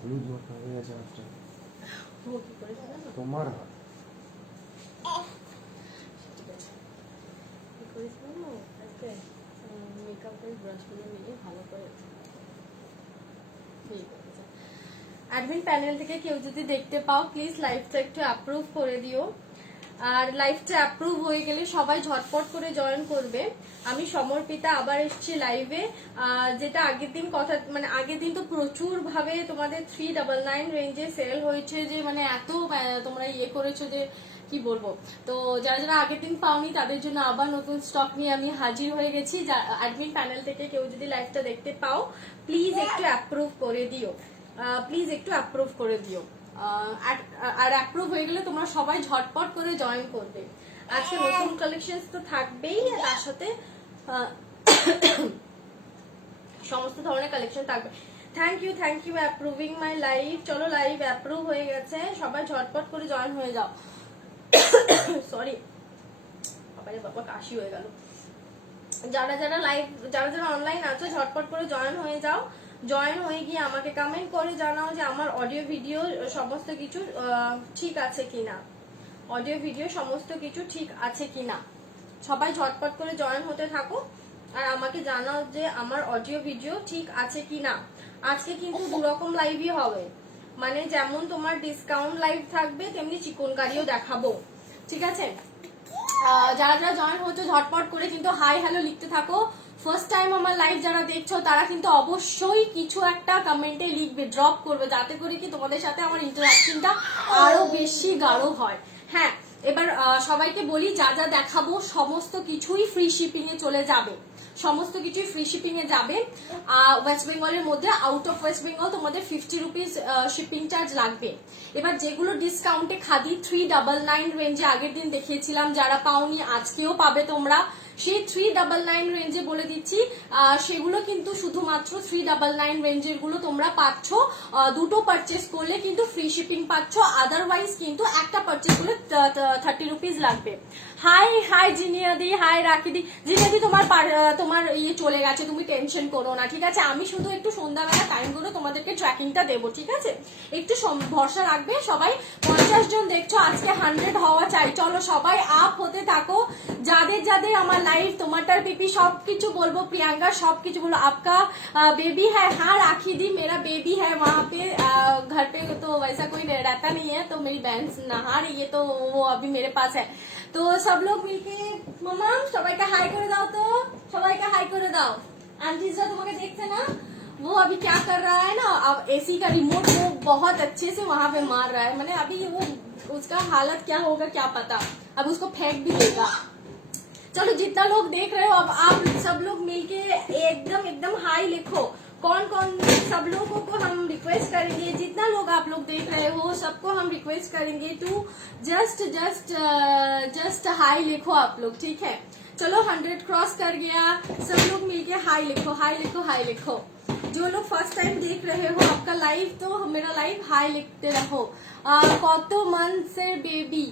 হলুদ মাখা হয়ে গেছে হাতটা তোমার হাত অ্যাডমিন প্যানেল থেকে কেউ যদি দেখতে পাও প্লিজ লাইভটা একটু অ্যাপ্রুভ করে দিও। আর লাইভটা অ্যাপ্রুভ হয়ে গেলে সবাই ঝটপট করে জয়েন করবে। আমি সমর্পিতা আবার এসেছি লাইভে, যেটা আগের দিন কথা মানে আগের দিন তো প্রচুর ভাবে তোমাদের 399 রেঞ্জে সেল হয়েছে, যে মানে এত তোমরা ইয়ে করেছো যে কি বলবো। তো যারা যারা আগের দিন পাওনি তাদের জন্য আবার নতুন স্টক নিয়ে আমি হাজির হয়ে গেছি। অ্যাডমিন প্যানেল থেকে কেউ যদি লাইভটা দেখতে পাও প্লিজ একটু অ্যাপ্রুভ করে দিও, প্লিজ একটু অ্যাপ্রুভ করে দিও। আর অ্যাপ্রুভ হয়ে গেলে তোমরা সবাই ঝটপট করে জয়েন করবে। আজকে নতুন কালেকশন তো থাকবেই, তার সাথে সমস্ত ধরনের কালেকশন থাকবে। Thank you approving my live. চলো লাইভ অ্যাপ্রুভ হয়ে গেছে, সবাই ঝটপট করে জয়েন হয়ে যাও। সরি বাবা কাশি হয়ে গেল। যারা যারা অনলাইন আছে ঝটপট করে জয়েন হয়ে যাও। জয়েন হয়ে গিয়ে আমাকে কমেন্ট করে জানাও যে আমার অডিও ভিডিও সমস্ত কিছু ঠিক আছে কিনা, অডিও ভিডিও সমস্ত কিছু ঠিক আছে কিনা। সবাই ঝটপট করে জয়েন হতে থাকো আর আমাকে জানাও যে আমার অডিও ভিডিও ঠিক আছে কিনা। আজকে কিন্তু দুরকম লাইভই হবে, মানে যেমন তোমার ডিসকাউন্ট লাইভ থাকবে তেমনি চিকনকারিও দেখাবো, ঠিক আছে। যারা যারা জয়েন হচ্ছে ঝটপট করে কিন্তু হাই হ্যালো লিখতে থাকো। ফার্স্ট টাইম আমার লাইভ যারা দেখছো তারা কিন্তু অবশ্যই কিছু একটা কমেন্টে লিখবে, ড্রপ করবে, যাতে করে কি তোমাদের সাথে আমার ইন্টারাকশনটা আরো বেশি গাঢ় হয়। হ্যাঁ, এবার সবাইকে বলি যা যা দেখাবো সমস্ত কিছুই ফ্রি শিপিং এ চলে যাবে, সমস্ত কিছুই ফ্রি শিপিং এ যাবে। ওয়েস্ট বেঙ্গলের মধ্যে আউট অফ ওয়েস্ট বেঙ্গল তোমাদের 50 রুপিস শিপিং চার্জ লাগবে। এবার যেগুলো ডিসকাউন্টে খাদি 399 রেঞ্জে আগের দিন দেখিয়েছিলাম, যারা পাওনি আজকেও পাবে তোমরা, সেই 399 রেঞ্জে বলে দিচ্ছি সেগুলো কিন্তু শুধুমাত্র 399 রেঞ্জের গুলো তোমরা পাচ্ছ। দুটো পারচেস করলে কিন্তু ফ্রি শিপিং পাচ্ছ, আদারওয়াইজ কিন্তু একটা পারচেস করলে 30 রুপিস লাগবে। High জিনিয়াদি, high রাকিদি। জিনিয়াদি তোমার ইয়ে চলে গেছে, তুমি টেনশন করো না, ঠিক আছে। আমি শুধু একটু সন্ধ্যাবেলা টাইম করে তোমাদেরকে ট্র্যাকিংটা দেবো, ঠিক আছে। একটু ভরসা রাখবে সবাই। 50 জন দেখছো, আজকে 100 হওয়া চাই। চলো সবাই আপ হতে থাকো। যাদের যাদের আমার লাইভ তোমারটার পিপি সবকিছু বলবো, প্রিয়াঙ্কা সবকিছু বলবো। आपका बेबी है? हाँ राखी दी, मेरा बेबी है वहाँ पे। घर पे तो वैसा कोई रहता नहीं है, तो मेरी बहन नहा रही है तो वो अभी मेरे पास है। तो सब लोग मिलके मामा সবাইকে হাই করে দাও, তো সবাইকে হাই করে দাও। आंटीजा तुम्हारे देखते ना, वो अभी क्या कर रहा है ना, अब एसी का रिमोट वो बहुत अच्छे से वहां पे मार रहा है। मैंने अभी वो उसका हालत क्या होगा क्या पता, अब उसको फेंक भी देगा। चलो जितना लोग देख रहे हो, अब आप सब लोग मिलके एकदम हाई लिखो। कौन कौन सब लोगों को हम रिक्वेस्ट करेंगे, जितना लोग आप लोग देख रहे हो सबको हम रिक्वेस्ट करेंगे टू जस्ट हाई लिखो आप लोग, ठीक है। चलो 100 क्रॉस कर गया, सब लोग मिलके हाई लिखो, हाई लिखो, हाई लिखो। जो लोग फर्स्ट टाइम देख रहे हो आपका लाइव, तो मेरा लाइव हाई लिखते रहो। কত মান্থসের বেবি?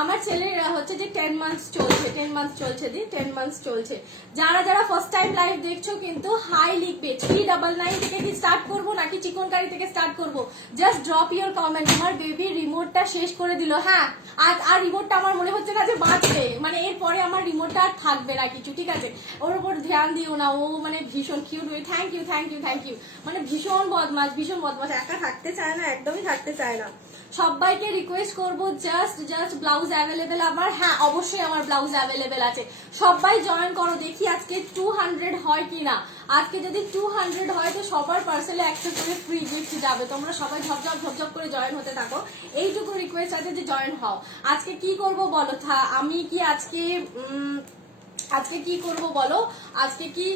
আমার ছেলের হচ্ছে যে 10 মান্থস চলছে, 10 মান্থস চলছে দি, 10 মান্থস চলছে। যারা যারা ফার্স্ট টাইম লাইভ দেখছো কিন্তু হাই লিখবে। 399 থেকে কি স্টার্ট করবো নাকি চিকনকারি থেকে স্টার্ট করবো? Just drop your comment. আমার বেবি রিমোটটা শেষ করে দিল। হ্যাঁ, আর রিমোটটা আমার মনে হচ্ছে না যে বাঁচবে, মানে এরপরে আমার রিমোটটা আর থাকবে না কিছু, ঠিক আছে। ওর উপর ধ্যান দিও না, ও মানে ভীষণ কিউট। থ্যাংক ইউ, মানে ভীষণ বদমাস, একা থাকতে চায় না, একদমই থাকতে চায় না। সবাইকে রিকোয়েস্ট করবো জাস্ট ব্লাউজ অ্যাভেলেবেল আমার। হ্যাঁ অবশ্যই আমার ব্লাউজ অ্যাভেলেবেল আছে, সবাই জয়েন করো। দেখি আজকে 200 হয় কিনা। আজকে যদি 200 হয় তো সবার পার্সেলে একটা করে ফ্রি গিফট যাবে। তোমরা সবাই ঝপঝপ করে জয়েন হতে থাকো, এইটুকু রিকোয়েস্ট আছে যে জয়েন হও। আজকে কি করবো বলো? আমি কি আজকে কি করব বলো? আজকে কি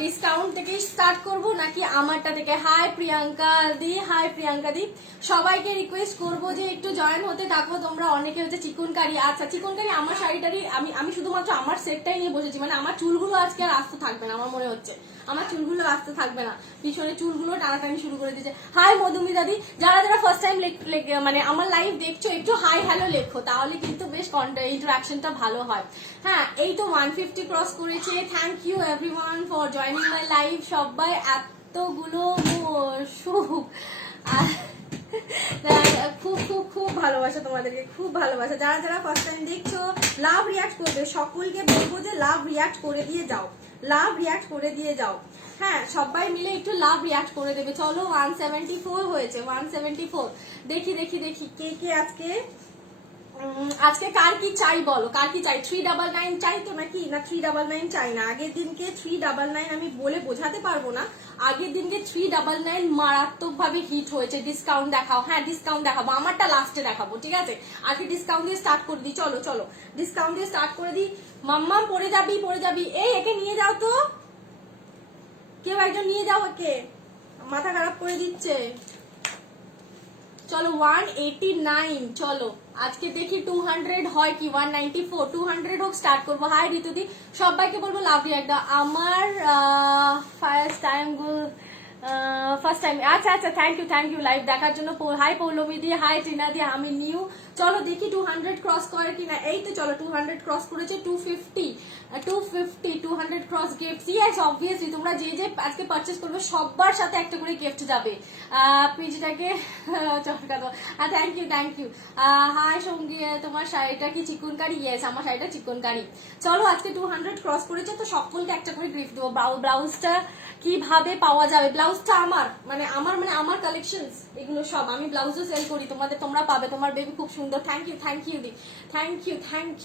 ডিসকাউন্ট থেকে স্টার্ট করব নাকি আমারটা থেকে? হাই প্রিয়াঙ্কা দি, হাই প্রিয়াঙ্কা দি। সবাইকে রিকোয়েস্ট করব যে একটু জয়েন হতে থাকো তোমরা। অনেকে হচ্ছে চিকনকারি, আচ্ছা চিকনকারি আমার শাড়িটারই আমি শুধুমাত্র আমার সেটটাই নিয়ে বসেছি, মানে আমার চুলগুলো আজকে আর আস্ত থাকবে না আমার মনে হচ্ছে। আমার চুলগুলো আসতে থাকবে না, পিছনে চুলগুলো টানাটানি শুরু করে দিয়েছে। হাই মধুমি দাদি, যারা যারা ফার্স্ট টাইম মানে আমার লাইভ দেখছো একটু হাই হ্যালো লেখো, তাহলে কিন্তু বেশ ইন্টারাকশনটা ভালো হয়। হ্যাঁ, এই তো 150 ক্রস করেছে। Thank you everyone for joining my live. সবাই এতগুলো সুখ খুব খুব খুব ভালোবাসা তোমাদেরকে, খুব ভালোবাসা। যারা যারা ফার্স্ট টাইম দেখছো লাভ রিয়াক্ট করবে, সকলকে বলবো যে লাভ রিয়াক্ট করে দিয়ে যাও, লাভ রিয়াক্ট করে দিয়ে যাও। হ্যাঁ, সবাই মিলে একটু লাভ রিয়াক্ট করে দেবে। চলো 174 হয়েছে, 174। দেখি দেখি দেখি কে কে আজকে কার কি চাই বলো, কার কি চাই? 399 চাই তো নাকি? না 399 চাই না। আগের দিনকে 399 আমি বলে বোঝাতে পারবো না। আগের দিনকে 399 মারাত্মক ভাবে হিট হয়েছে। ডিসকাউন্ট দেখাও। হ্যাঁ, ডিসকাউন্ট দেখাবো, আমারটা লাস্টে দেখাবো, ঠিক আছে? আগে ডিসকাউন্ট দিয়ে স্টার্ট করে দিই। চলো চলো ডিসকাউন্ট দিয়ে স্টার্ট করে দিই। মাম্মা পড়ে যাবি, পড়ে যাবি। এই একে নিয়ে যাও তো, কেউ একজন নিয়ে যাও একে, মাথা খারাপ করে দিচ্ছে। চলো 189। চলো আজকে দেখি 200 হয় কি, 194, 200 হোক, স্টার্ট করবো। হাই ঋতুদি, সবাইকে বলবো লাভ রিয়াক্ট দাও। আমার ফার্স্ট টাইম আচ্ছা আচ্ছা, থ্যাংক ইউ লাইভ দেখার জন্য। হাই পৌলমী দি, হাই টিনা দি, আমি নিউ। চলো দেখি 200 ক্রস করে কিনা। এই তো চলো 200 ক্রস করেছে। 250 200 ক্রস গিফট। ইয়েস অবভিয়াসলি, তোমরা যে যে আজকে পারচেস করবে সবার সাথে একটা করে গিফট যাবে। পেজটাকে চটকা দাও। Thank you. হাই সঙ্গী, তোমার শাড়িটা কি চিকনকারি? ইয়েস, আমার শাড়িটা চিকনকারি। চলো আজকে 200 ক্রস করেছে তো সকলকে একটা করে গিফট দেবো। ব্লাউজটা কিভাবে পাওয়া যাবে? ব্লাউজটা আমার কালেকশনস, এগুলো সব আমি ব্লাউজও সেল করি। তোমরা পাবে। তোমার বেবি খুব সুন্দর। থ্যাংক ইউ দি, থ্যাংক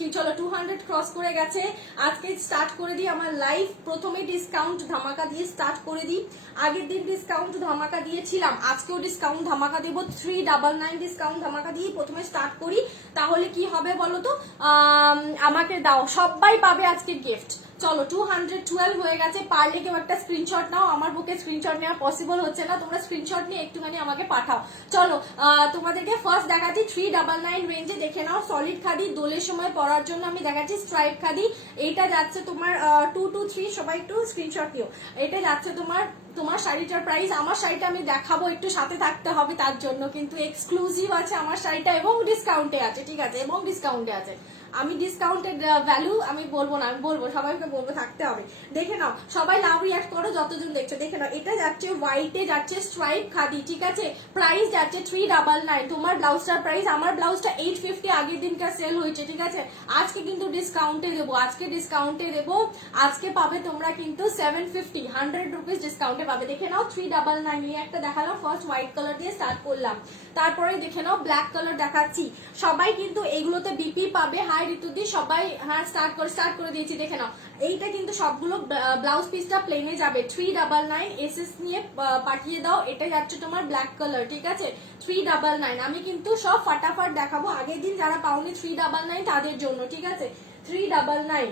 ইউ। চলো 200 ক্রস করে গেছে। আজকে স্টার্ট করে দিই আমার লাইভ। প্রথমে ডিসকাউন্ট ধামাকা দিয়ে স্টার্ট করে দিই। আগের দিন ডিসকাউন্ট ধামাকা দিয়েছিলাম, আজকেও ডিসকাউন্ট ধামাকা দেবো। 399 ডিসকাউন্ট ধামাকা দিয়ে প্রথমে স্টার্ট করি। তাহলে কি হবে বলো তো? আমাকে দাও, সবাই পাবে আজকে গিফট। চলো 212 হয়ে গেছে। পারলে কেউ একটা স্ক্রিনশট নাও। আমার বুকে স্ক্রিনশট নেওয়া পসিবল হচ্ছে না, তোমরা স্ক্রিনশট নিয়ে একটুখানি আমাকে পাঠাও। চলো তোমাদেরকে ফার্স্ট দেখাচ্ছি 399 রেঞ্জে। দেখে নাও, সলিড খাদি, দোলের সময় পরার জন্য আমি দেখাচ্ছি স্ট্রাইপ খাদি। এইটা যাচ্ছে তোমার 223, সবাই একটু স্ক্রিনশট নিও। এটা যাচ্ছে তোমার শাড়িটার প্রাইস। আমার শাড়িটা আমি দেখাবো, একটু সাথে থাকতে হবে তার জন্য, কিন্তু এক্সক্লুসিভ আছে আমার শাড়িটা এবং ডিসকাউন্টে আছে, ঠিক আছে? এবং ডিসকাউন্টে আছে। আমি ডিসকাউন্টের ভ্যালু আমি বলবো না, আমি বলবো, সবাইকে বলবো থাকতে হবে। দেখে নাও, সবাই লাভ রিয়াক্ট করো যতজন দেখছো। দেখে নাও, এটা যাচ্ছে হোয়াইটে, যাচ্ছে স্ট্রাইপ খাদি, ঠিক আছে? প্রাইস যাচ্ছে 399। তোমার ব্লাউজটার প্রাইস, আমার ব্লাউজটা 850 আগের দিনকার সেল হয়েছে, ঠিক আছে? আজকে কিন্তু ডিসকাউন্টে দেবো, আজকে পাবে তোমরা কিন্তু 750, 100 রুপিস ডিসকাউন্টে পাবে। দেখে নাও 399। এই একটা দেখালাম, ফার্স্ট হোয়াইট কালার দিয়ে স্টার্ট করলাম। তারপরে দেখে নাও ব্ল্যাক কালার দেখাচ্ছি। সবাই কিন্তু এগুলোতে বিপি পাবে। হাই ঋতুদি, সবাই হ্যাঁ স্টার্ট করে দিয়েছি। দেখে নাও, এইটা কিন্তু সবগুলো ব্লাউজ পিসটা প্লেনে যাবে। 399 এসএস নিয়ে পাঠিয়ে দাও। এটা যাচ্ছে তোমার ব্ল্যাক কালার, ঠিক আছে? 399। আমি কিন্তু সব ফাটাফাট দেখাবো। আগের দিন যারা পাওনি 399 তাদের জন্য, ঠিক আছে? 399।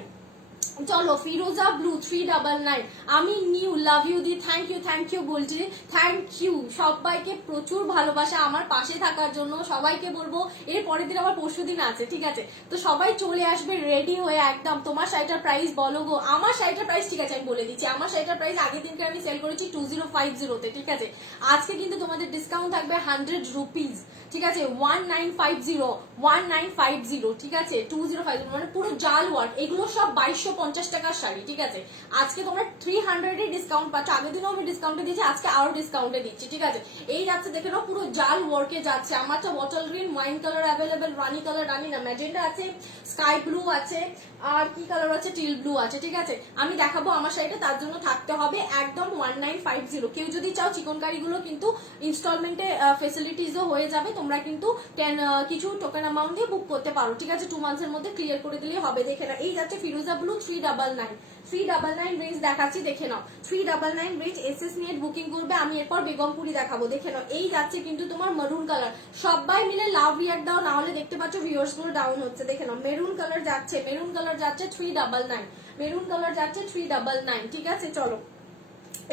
চলো ফিরোজা ব্লু 399। আমি নিউ, লাভ ইউ দি, থ্যাংক ইউ বলছি। থ্যাংক ইউ সবাইকে, প্রচুর ভালোবাসা আমার পাশে থাকার জন্য। সবাইকে বলবো এর পরের দিন আমার পরশু দিন আছে, ঠিক আছে? তো সবাই চলে আসবে রেডি হয়ে একদম। তোমার শাড়িটার প্রাইস বলো গো। আমার শাড়িটার প্রাইস, ঠিক আছে আমি বলে দিচ্ছি। আমার শাড়িটার প্রাইস আগের দিনকে আমি সেল করেছি 2050 তে, ঠিক আছে? আজকে কিন্তু তোমাদের ডিসকাউন্ট থাকবে 100 রুপিস, ঠিক আছে? 1950, ঠিক আছে? 2050 মানে পুরো জাল ওয়ার্ক। এগুলো সব 2250 টাকার শাড়ি, ঠিক আছে? আজকে তোমরা 300 এর ডিসকাউন্ট পাচ্ছ। আগের দিনও আমি ডিসকাউন্টে দিয়েছি, আজকে আরো ডিসকাউন্টে দিচ্ছি, ঠিক আছে? এই যাচ্ছে, দেখে নাও, পুরো জাল ওয়ার্কে যাচ্ছে। আমার তো bottle green, wine colour available, rani colour, rani না ম্যাজেন্ডা আছে, স্কাই ব্লু আছে, আর কি কালার আছে, টিল ব্লু আছে, ঠিক আছে? আমি দেখাবো আমার শাড়িটা, তার জন্য থাকতে হবে একদম 1950। কেউ যদি চাও চিকনকারি গুলো কিন্তু ইনস্টলমেন্টে ফেসিলিটিসও হয়ে যাবে। তোমরা কিন্তু কিছু টোকেন অ্যামাউন্ট দিয়ে বুক করতে পারো, ঠিক আছে? 2 মান্থসের মধ্যে ক্লিয়ার করে দিলেই হবে। দেখে না, এই যাচ্ছে ফিরোজা ব্লু 399 রেঞ্জ দেখাচ্ছি। দেখে নাও 399 রেঞ্জ এসএস নিয়ে বুকিং করবে। আমি এরপর বেগমপুরি দেখাবো। দেখে নাও, এই যাচ্ছে কিন্তু তোমার মেরুন কালার। সবাই মিলে লাভ রিয়াক্ট দাও, না হলে দেখতে পাচ্ছ ভিউয়ার্স গুলো ডাউন হচ্ছে। দেখে নাও, মেরুন কালার যাচ্ছে 399, ঠিক আছে? চলো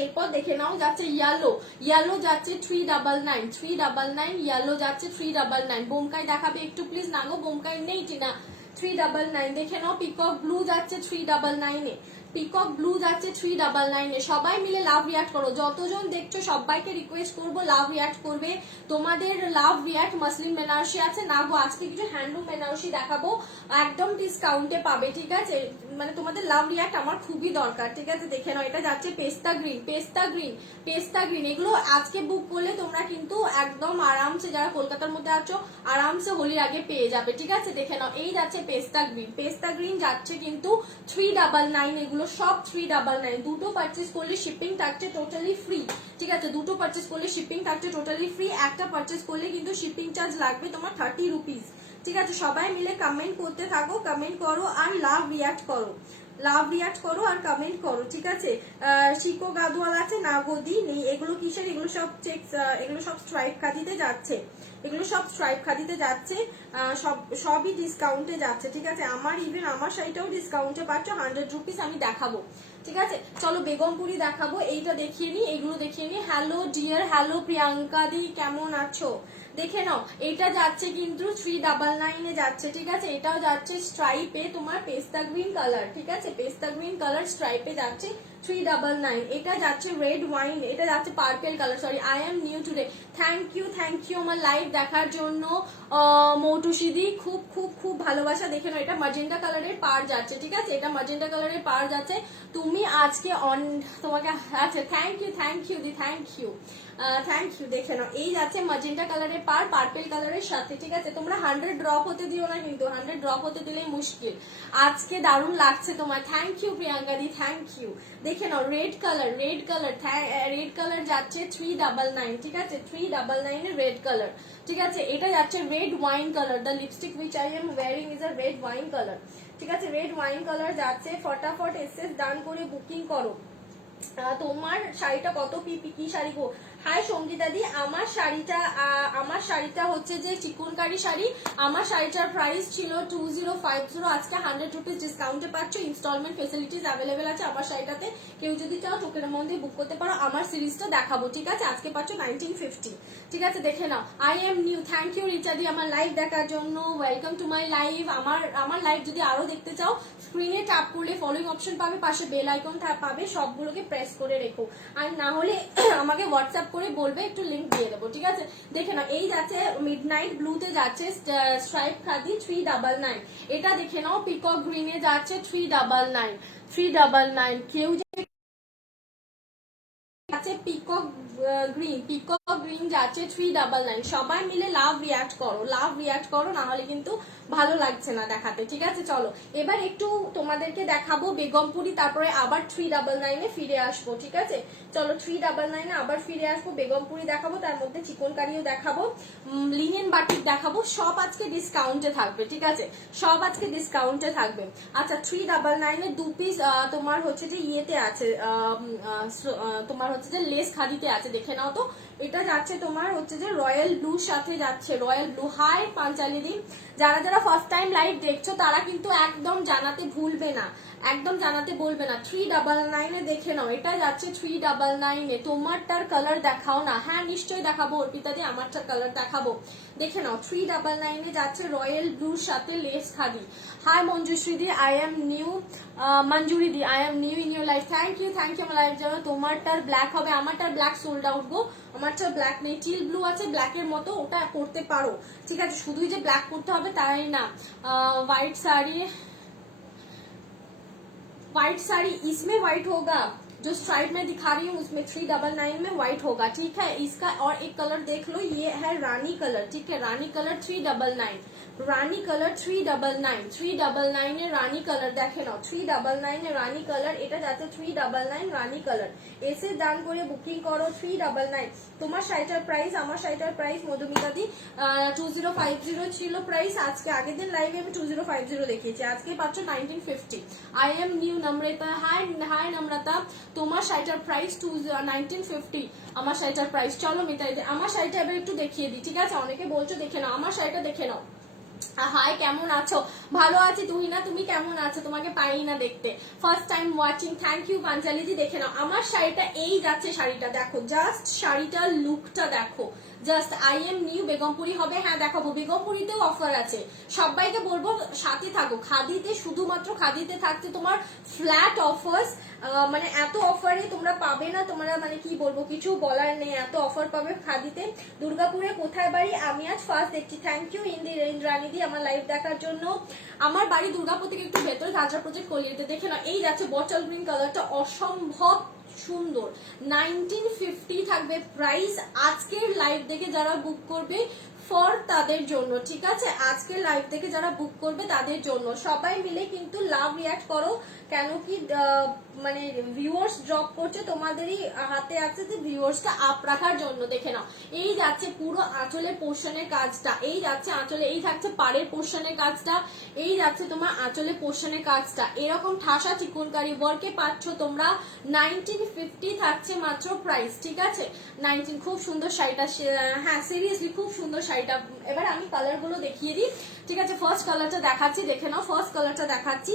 এরপর দেখে নাও, যাচ্ছে ইয়েলো যাচ্ছে 399, ইয়েলো যাচ্ছে 399। বোমকাই দেখাবে একটু প্লিজ। না গো বোমকাই নেই টিনা। 399 দেখে নাও। পিকক ব্লু যাচ্ছে 399 এ, পিকক ব্লু যাচ্ছে 399 এ। সবাই মিলে লাভ রিয়াক্ট করো, যতজন দেখছো সবাইকে রিকোয়েস্ট করবো লাভ রিয়াক্ট করবে। তোমাদের লাভ রিয়াক্ট মাসলিন বেনারসি আছে না গো, আজকে কিছু হ্যান্ডলুম বেনারসি দেখাবো, একদম ডিসকাউন্টে পাবে, ঠিক আছে? মানে তোমাদের লাভ রিয়াক্ট আমার খুবই দরকার, ঠিক আছে? দেখে নাও, এটা যাচ্ছে পেস্তা গ্রিন, পেস্তা গ্রিন, পেস্তা গ্রিন। এগুলো আজকে বুক করলে তোমরা কিন্তু একদম আরামসে, যারা কলকাতার মধ্যে আছো আরামসে হোলির আগে পেয়ে যাবে, ঠিক আছে? দেখে নাও, এই যাচ্ছে পেস্তা গ্রিন, পেস্তা গ্রিন যাচ্ছে কিন্তু 399, এগুলো সব 399। দুটো পারচেস করলে শিপিং থাকছে টোটালি ফ্রি, ঠিক আছে? দুটো পারচেস করলে শিপিং থাকছে টোটালি ফ্রি, একটা পারচেস করলে কিন্তু শিপিং চার্জ লাগবে তোমার 30 রুপিস, ঠিক আছে? সবাই মিলে কমেন্ট করতে থাকো, কমেন্ট করো আর লাভ রিয়াক্ট করো, লাভ রিয়াক্ট করো আর কমেন্ট করো, ঠিক আছে? শিকো গাদওয়াল আছে না গদি নেই, এগুলো কিসের? এগুলো সব চেক, এগুলো সব স্ট্রাইপ খাদিতে যাচ্ছে, এগুলো সব স্ট্রাইপ খাদিতে যাচ্ছে, সবই ডিসকাউন্টে যাচ্ছে, ঠিক আছে? আমার ইভেন আমার শাড়িটাও ডিসকাউন্টে পাচ্ছ 100 রুপিস। আমি দেখাবো, ঠিক আছে? চলো বেগমপুরি দেখাবো, এইটা দেখিয়ে নি, এগুলো দেখিয়ে নি। হ্যালো ডিয়ার, হ্যালো প্রিয়াঙ্কা দি, কেমন আছো? দেখে নাও, এটা যাচ্ছে কিন্তু 399 এ যাচ্ছে, ঠিক আছে? এটাও যাচ্ছে স্ট্রাইপে, তোমার পেস্তা গ্রিন কালার, ঠিক আছে? পেস্তা গ্রিন কালার স্ট্রাইপে যাচ্ছে 399। এটা যাচ্ছে রেড ওয়াইন, এটা যাচ্ছে purple colour, sorry I am new today. Thank you আমার লাইভ দেখার জন্য মৌটুসিদি, খুব খুব খুব ভালোবাসা। দেখে নাও, এটা ম্যাজেন্টা কালারের পার যাচ্ছে, ঠিক আছে? এটা ম্যাজেন্টা কালারের পার যাচ্ছে। তুমি আজকে তোমাকে, আচ্ছা থ্যাংক ইউ দি, থ্যাংক ইউ। দেখে নাও, এই যাচ্ছে ম্যাজেন্টা কালারের পার পার্পেল কালারের সাথে, ঠিক আছে? তোমরা 100 ড্রপ হতে দিও না কিন্তু, 100 ড্রপ হতে দিলেই মুশকিল। আজকে দারুণ লাগছে তোমার, থ্যাংক ইউ প্রিয়াঙ্কা দি, থ্যাংক ইউ। দেখে নাও, রেড কালার, রেড কালার যাচ্ছে 399, ঠিক আছে? 399 এর রেড কালার, ঠিক আছে? এটা যাচ্ছে red wine colour, the lipstick which I am wiring is a red wine colour, ঠিক আছে? রেড ওয়াইন কালার যাচ্ছে। ফটাফট এসএস ডান করে বুকিং করো। তোমার শাড়িটা কত কি শাড়ি গো? হাই সঙ্গীতা দি, আমার শাড়িটা হচ্ছে যে চিকনকারি শাড়ি, আমার শাড়িটার প্রাইস ছিল 2050, আজকে 100 রুপিস ডিসকাউন্টে পাচ্ছ। ইনস্টলমেন্ট ফেসিলিটিস অ্যাভেলেবেল আছে আমার শাড়িটাতে, কেউ যদি চাও টোকেনের মধ্যে বুক করতে পারো। আমার সিরিজটা দেখাবো, ঠিক আছে? আজকে পাচ্ছ 1950, ঠিক আছে? দেখে নাও, I am new. Thank you Richa দি আমার লাইভ দেখার জন্য, ওয়েলকাম টু মাই লাইভ। আমার লাইভ যদি আরো দেখতে চাও, স্ক্রিনে ট্যাপ করলে ফলোইং অপশন পাবে, পাশে বেল আইকন পাবে, সবগুলোকে প্রেস করে রেখো। আর না হলে আমাকে হোয়াটসঅ্যাপ করে বলবে, একটু লিংক দিয়ে দেবো, ঠিক আছে? দেখে নাও, এই যাচ্ছে মিডনাইট ব্লুতে যাচ্ছে স্ট্রাইপ খাদি 399। এটা দেখে নাও, পিকক গ্রিনে যাচ্ছে 399। কেউ যাচ্ছে পিকক গ্রিন যাচ্ছে 399। সবাই মিলে লাভ রিয়াক্ট করো, না হলে কিন্তু ভালো লাগছে না দেখাতে, ঠিক আছে? চলো এবার একটু তোমাদেরকে দেখাবো বেগমপুরি, তারপরে আবার 399 এ ফিরে আসবো, ঠিক আছে? চলো 399 এ আবার ফিরে আসবো, বেগমপুরি দেখাবো, তার মধ্যে চিকনকারিও দেখাবো, লিনেন বাটিক দেখাবো। সব আজকে ডিসকাউন্টে থাকবে, ঠিক আছে? সব আজকে ডিসকাউন্টে থাকবে। আচ্ছা 399 এ 2 পিস তোমার হচ্ছে যে ইয়েতে আছে, তোমার হচ্ছে যে লেস খাদিতে আছে, দেখে নাও তো। এটা যাচ্ছে তোমার হচ্ছে যে রয়্যাল ব্লুর সাথে যাচ্ছে, রয়্যাল ব্লু। হাই পাঞ্চালি দি, যারা যারা ফার্স্ট টাইম লাইভ দেখছো তারা কিন্তু একদম জানাতে ভুলবে না, একদম জানাতে বলবে না। 399 এ দেখে নাও, এটা যাচ্ছে 399 এ। তোমারটার কালার দেখাও না। হ্যাঁ নিশ্চয়ই দেখাবো অর্পিতা দি, আমারটার কালার দেখাবো। দেখে নাও, 399 এ যাচ্ছে রয়্যাল ব্লুর সাথে লেস খাদি। হাই মঞ্জুশ্রী দি, আই এম নিউ। মঞ্জুরি দি, I am new in your life. Thank you আমার লাইফ জন্য। তোমারটার ব্ল্যাক হবে, আমারটার ব্ল্যাক সোল্ড আউট গো। আমারটা ব্ল্যাক নেই, টিল ব্লু আছে ব্ল্যাকের মতো, ওটা করতে পারো, ঠিক আছে? শুধুই যে ব্ল্যাক করতে হবে তাই না। व्हाइट साड़ी इसमें व्हाइट होगा, जो स्ट्राइप में दिखा रही हूँ उसमें 399 में व्हाइट होगा, ठीक है? इसका और एक कलर देख लो, ये है रानी कलर, ठीक है? रानी कलर 399, रानी कलर 399 এর রানী কালার দেখে নাও, 399 এর রানী কালার। এটা যাচ্ছে 399 রানী কালার। এসে দান করে বুকিং করো 399। তোমার শাড়িটার প্রাইস, আমার শাড়িটার প্রাইস মধুমিতা দি 2050 ছিল প্রাইস, আজকে আগের দিন লাইভে আমি 2050 দেখিয়েছি, আজকে পাচ্ছ 1950। আই এম নিউ নম্রতা। হাই নম্রতা, তোমার শাড়িটার প্রাইস 1950, আমার শাড়িটার প্রাইস। চলো মিতাই দি, আমার শাড়িটা এবার একটু দেখিয়ে দিই, ঠিক আছে? অনেকে বলছো দেখে নাও, আমার শাড়িটা দেখে নাও। হাই কেমন আছো? ভালো আছি তুহিনা, তুমি কেমন আছো? তোমাকে পাই না দেখতে, first time watching. Thank you Panchali দি। দেখে নাও, আমার শাড়িটা এই যাচ্ছে, শাড়িটা দেখো, জাস্ট শাড়িটার লুকটা দেখো, just I am new Begumpuri হবে। হ্যাঁ দেখাবো, বেগমপুরিতেও অফার আছে, সবাইকে বলবো সাথে থাকো। খাদিতে শুধুমাত্র খাদিতে থাকছে তোমার ফ্ল্যাট অফার্স, মানে এত অফারে তোমরা পাবে না, তোমরা মানে কি বলবো কিছু বলার নেই, এত অফার পাবে খাদিতে। দুর্গাপুরে কোথায় বাড়ি? আমি আজ ফার্স্ট দেখছি। থ্যাংক ইউ ইন্দ্রাণীদি আমার লাইভ দেখার জন্য। আমার বাড়ি দুর্গাপুর থেকে একটু ভেতরে, গাজরা প্রজেক্ট কলিয়াতে। দেখে না, এই যাচ্ছে বটল গ্রিন কালারটা, অসম্ভব সুন্দর। 1950 থাকবে প্রাইস। আজকের লাইভ দেখে যারা বুক করবে ফর তাদের জন্য, ঠিক আছে, আজকের লাইভ থেকে যারা বুক করবে তাদের জন্য। সবাই মিলে কিন্তু লাভ রিয়াক্ট করো, কেন কি মানে ভিউয়ার্স ড্রপ করছে, তোমাদেরই হাতে আছে যে ভিউয়ার্সটা আপ রাখার জন্য। দেখে নাও, এই যাচ্ছে পুরো আঁচলের পোর্শনের কাজটা, এই যাচ্ছে আঁচলে, এই থাকছে পাড়ের পোর্শনের কাজটা, এই যাচ্ছে তোমার আঁচলের পোর্শনের কাজটা। এরকম ঠাসা চিকনকারি ওয়ার্কে পাচ্ছ তোমরা 1950 থাকছে মাত্র প্রাইস, ঠিক আছে 19। খুব সুন্দর শাড়িটা, হ্যাঁ সিরিয়াসলি খুব সুন্দর শাড়িটা। এবার আমি কালার গুলো দেখিয়ে দিই, ঠিক আছে। ফার্স্ট কালারটা দেখাচ্ছি, দেখে নাও, ফার্স্ট কালারটা দেখাচ্ছি।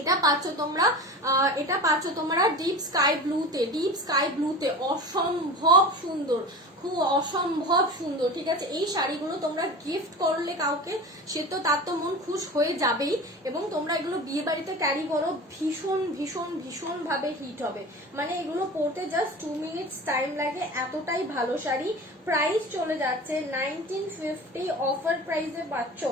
এটা পাচ্ছ তোমরা, এটা পাচ্ছ তোমরা ডিপ স্কাই ব্লুতে, ডিপ স্কাই ব্লুতে, অসম্ভব সুন্দর, খুব অসম্ভব সুন্দর, ঠিক আছে। এই শাড়িগুলো তোমরা গিফট করলে কাউকে, সে তো তার তো মন খুশ হয়ে যাবেই, এবং তোমরা এগুলো বিয়ে বাড়িতে ক্যারি করো, ভীষণ ভীষণ ভীষণ ভাবে হিট হবে। মানে এগুলো পরতে জাস্ট 2 মিনিটস টাইম লাগে, এতটাই ভালো শাড়ি। প্রাইস চলে যাচ্ছে 1950, অফার প্রাইসে পাচ্ছ।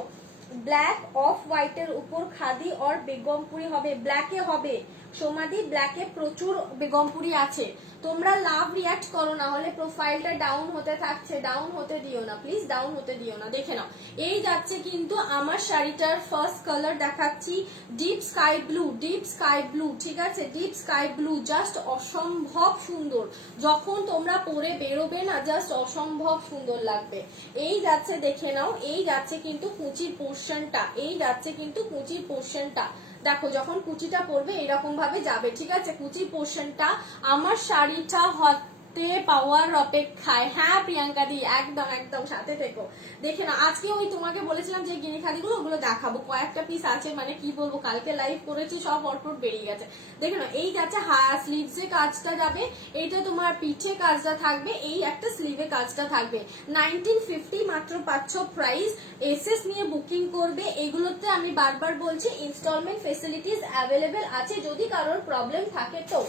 ব্ল্যাক অফ হোয়াইটের উপর খাদি और বেগমপুরি হবে, ব্ল্যাকে হবে সোমাদি, ব্ল্যাকে প্রচুর বেগমপুরি আছে। তোমরা লাভ রিয়াক্ট করো, না হলে প্রোফাইলটা ডাউন হতে থাকছে, ডাউন হতে দিও না প্লিজ, ডাউন হতে দিও না। দেখে নাও, এই যাচ্ছে কিন্তু আমার শাড়িটার ফার্স্ট কালার দেখাচ্ছি, deep sky blue, deep sky blue, ঠিক আছে, ডিপ স্কাই ব্লু, জাস্ট অসম্ভব সুন্দর। যখন তোমরা পরে বেরোবে না, জাস্ট অসম্ভব সুন্দর লাগবে। এই যাচ্ছে, দেখে নাও, এই যাচ্ছে কিন্তু কুচির পোর্শনটা, এই যাচ্ছে কিন্তু কুচির পোর্শনটা। দেখো যখন কুচিটা পড়বে এরকম ভাবে যাবে, ঠিক আছে, কুচির পোর্শনটা। আমার শাড়িটা হাতে পাওয়ার অপেক্ষায়। হ্যাঁ প্রিয়াঙ্কা দি, একদম একদম সাথে থেকো। দেখে না, আজকে ওই তোমাকে বলেছিলাম যে গিনি খাদিগুলো, ওগুলো দেখাবো, কয়েকটা পিস আছে, মানে কি বলবো, কালকে লাইভ করেছি সব অটপট বেরিয়ে গেছে। দেখে না, এই যাচ্ছে স্লিভসে কাজটা যাবে, এইটা তোমার পিঠে কাজটা থাকবে, এই একটা স্লিভে কাজটা থাকবে। 1950 মাত্র পাচ্ছ প্রাইস। এসএস নিয়ে বুকিং করবে, এগুলোতে আমি বারবার বলছি ইনস্টলমেন্ট ফেসিলিটিস অ্যাভেলেবেল আছে, যদি কারোর প্রবলেম থাকে তো,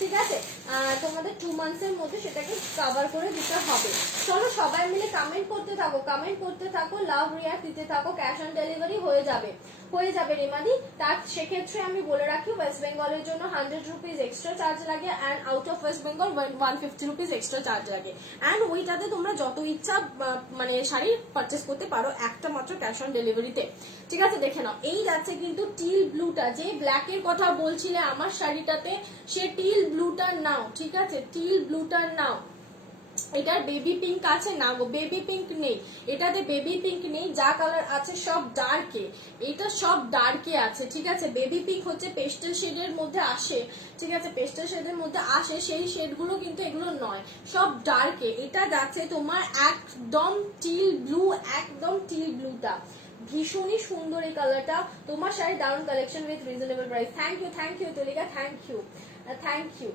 ঠিক আছে, তোমাদের 2 মান্থসের মধ্যে সেটাকে কভার করে দিতে হবে। চলো সবাই মিলে কমেন্ট করতে থাকো, কমেন্ট করতে থাকো, লাভ রিয়াক্ট দিতে থাকো, ক্যাশ অন ডেলিভারি হয়ে যাবে, হয়ে যাবে রেমাদি। তার সেক্ষেত্রে আমি বলে রাখি, ওয়েস্ট বেঙ্গলের জন্য 100 রুপিস এক্সট্রা চার্জ লাগে, and out of West Bengal 150 rupees extra charge লাগে। অ্যান্ড ওইটাতে তোমরা যত ইচ্ছা মানে শাড়ি পারচেস করতে পারো, একটা মাত্র ক্যাশ অন ডেলিভারিতে, ঠিক আছে। দেখে নাও, এই যাচ্ছে কিন্তু টিল ব্লুটা, যে ব্ল্যাকের কথা বলছিলে আমার শাড়িটাতে, সে টিল ব্লুটা নাও, ঠিক আছে, টিল ব্লুটা নাও। এটার বেবি পিঙ্ক আছে না গো, বেবি পিঙ্ক নেই, এটাতে বেবি পিঙ্ক নেই, যা কালার আছে সব ডার্কে, এটা সব ডার্কে আছে, ঠিক আছে। বেবি পিঙ্ক হচ্ছে পেস্টেল শেডের মধ্যে আসে, ঠিক আছে, পেস্টেল শেডের মধ্যে আসে, সেই শেডগুলো কিন্তু এগুলো নয়, সব ডার্কে। এটা যাচ্ছে তোমার একদম টিল ব্লু, একদম টিল ব্লুটা, ভীষণই সুন্দর এই কালারটা। তোমার শাড়ি দারুন collection with reasonable price. Thank you Tulika, thank you thank you.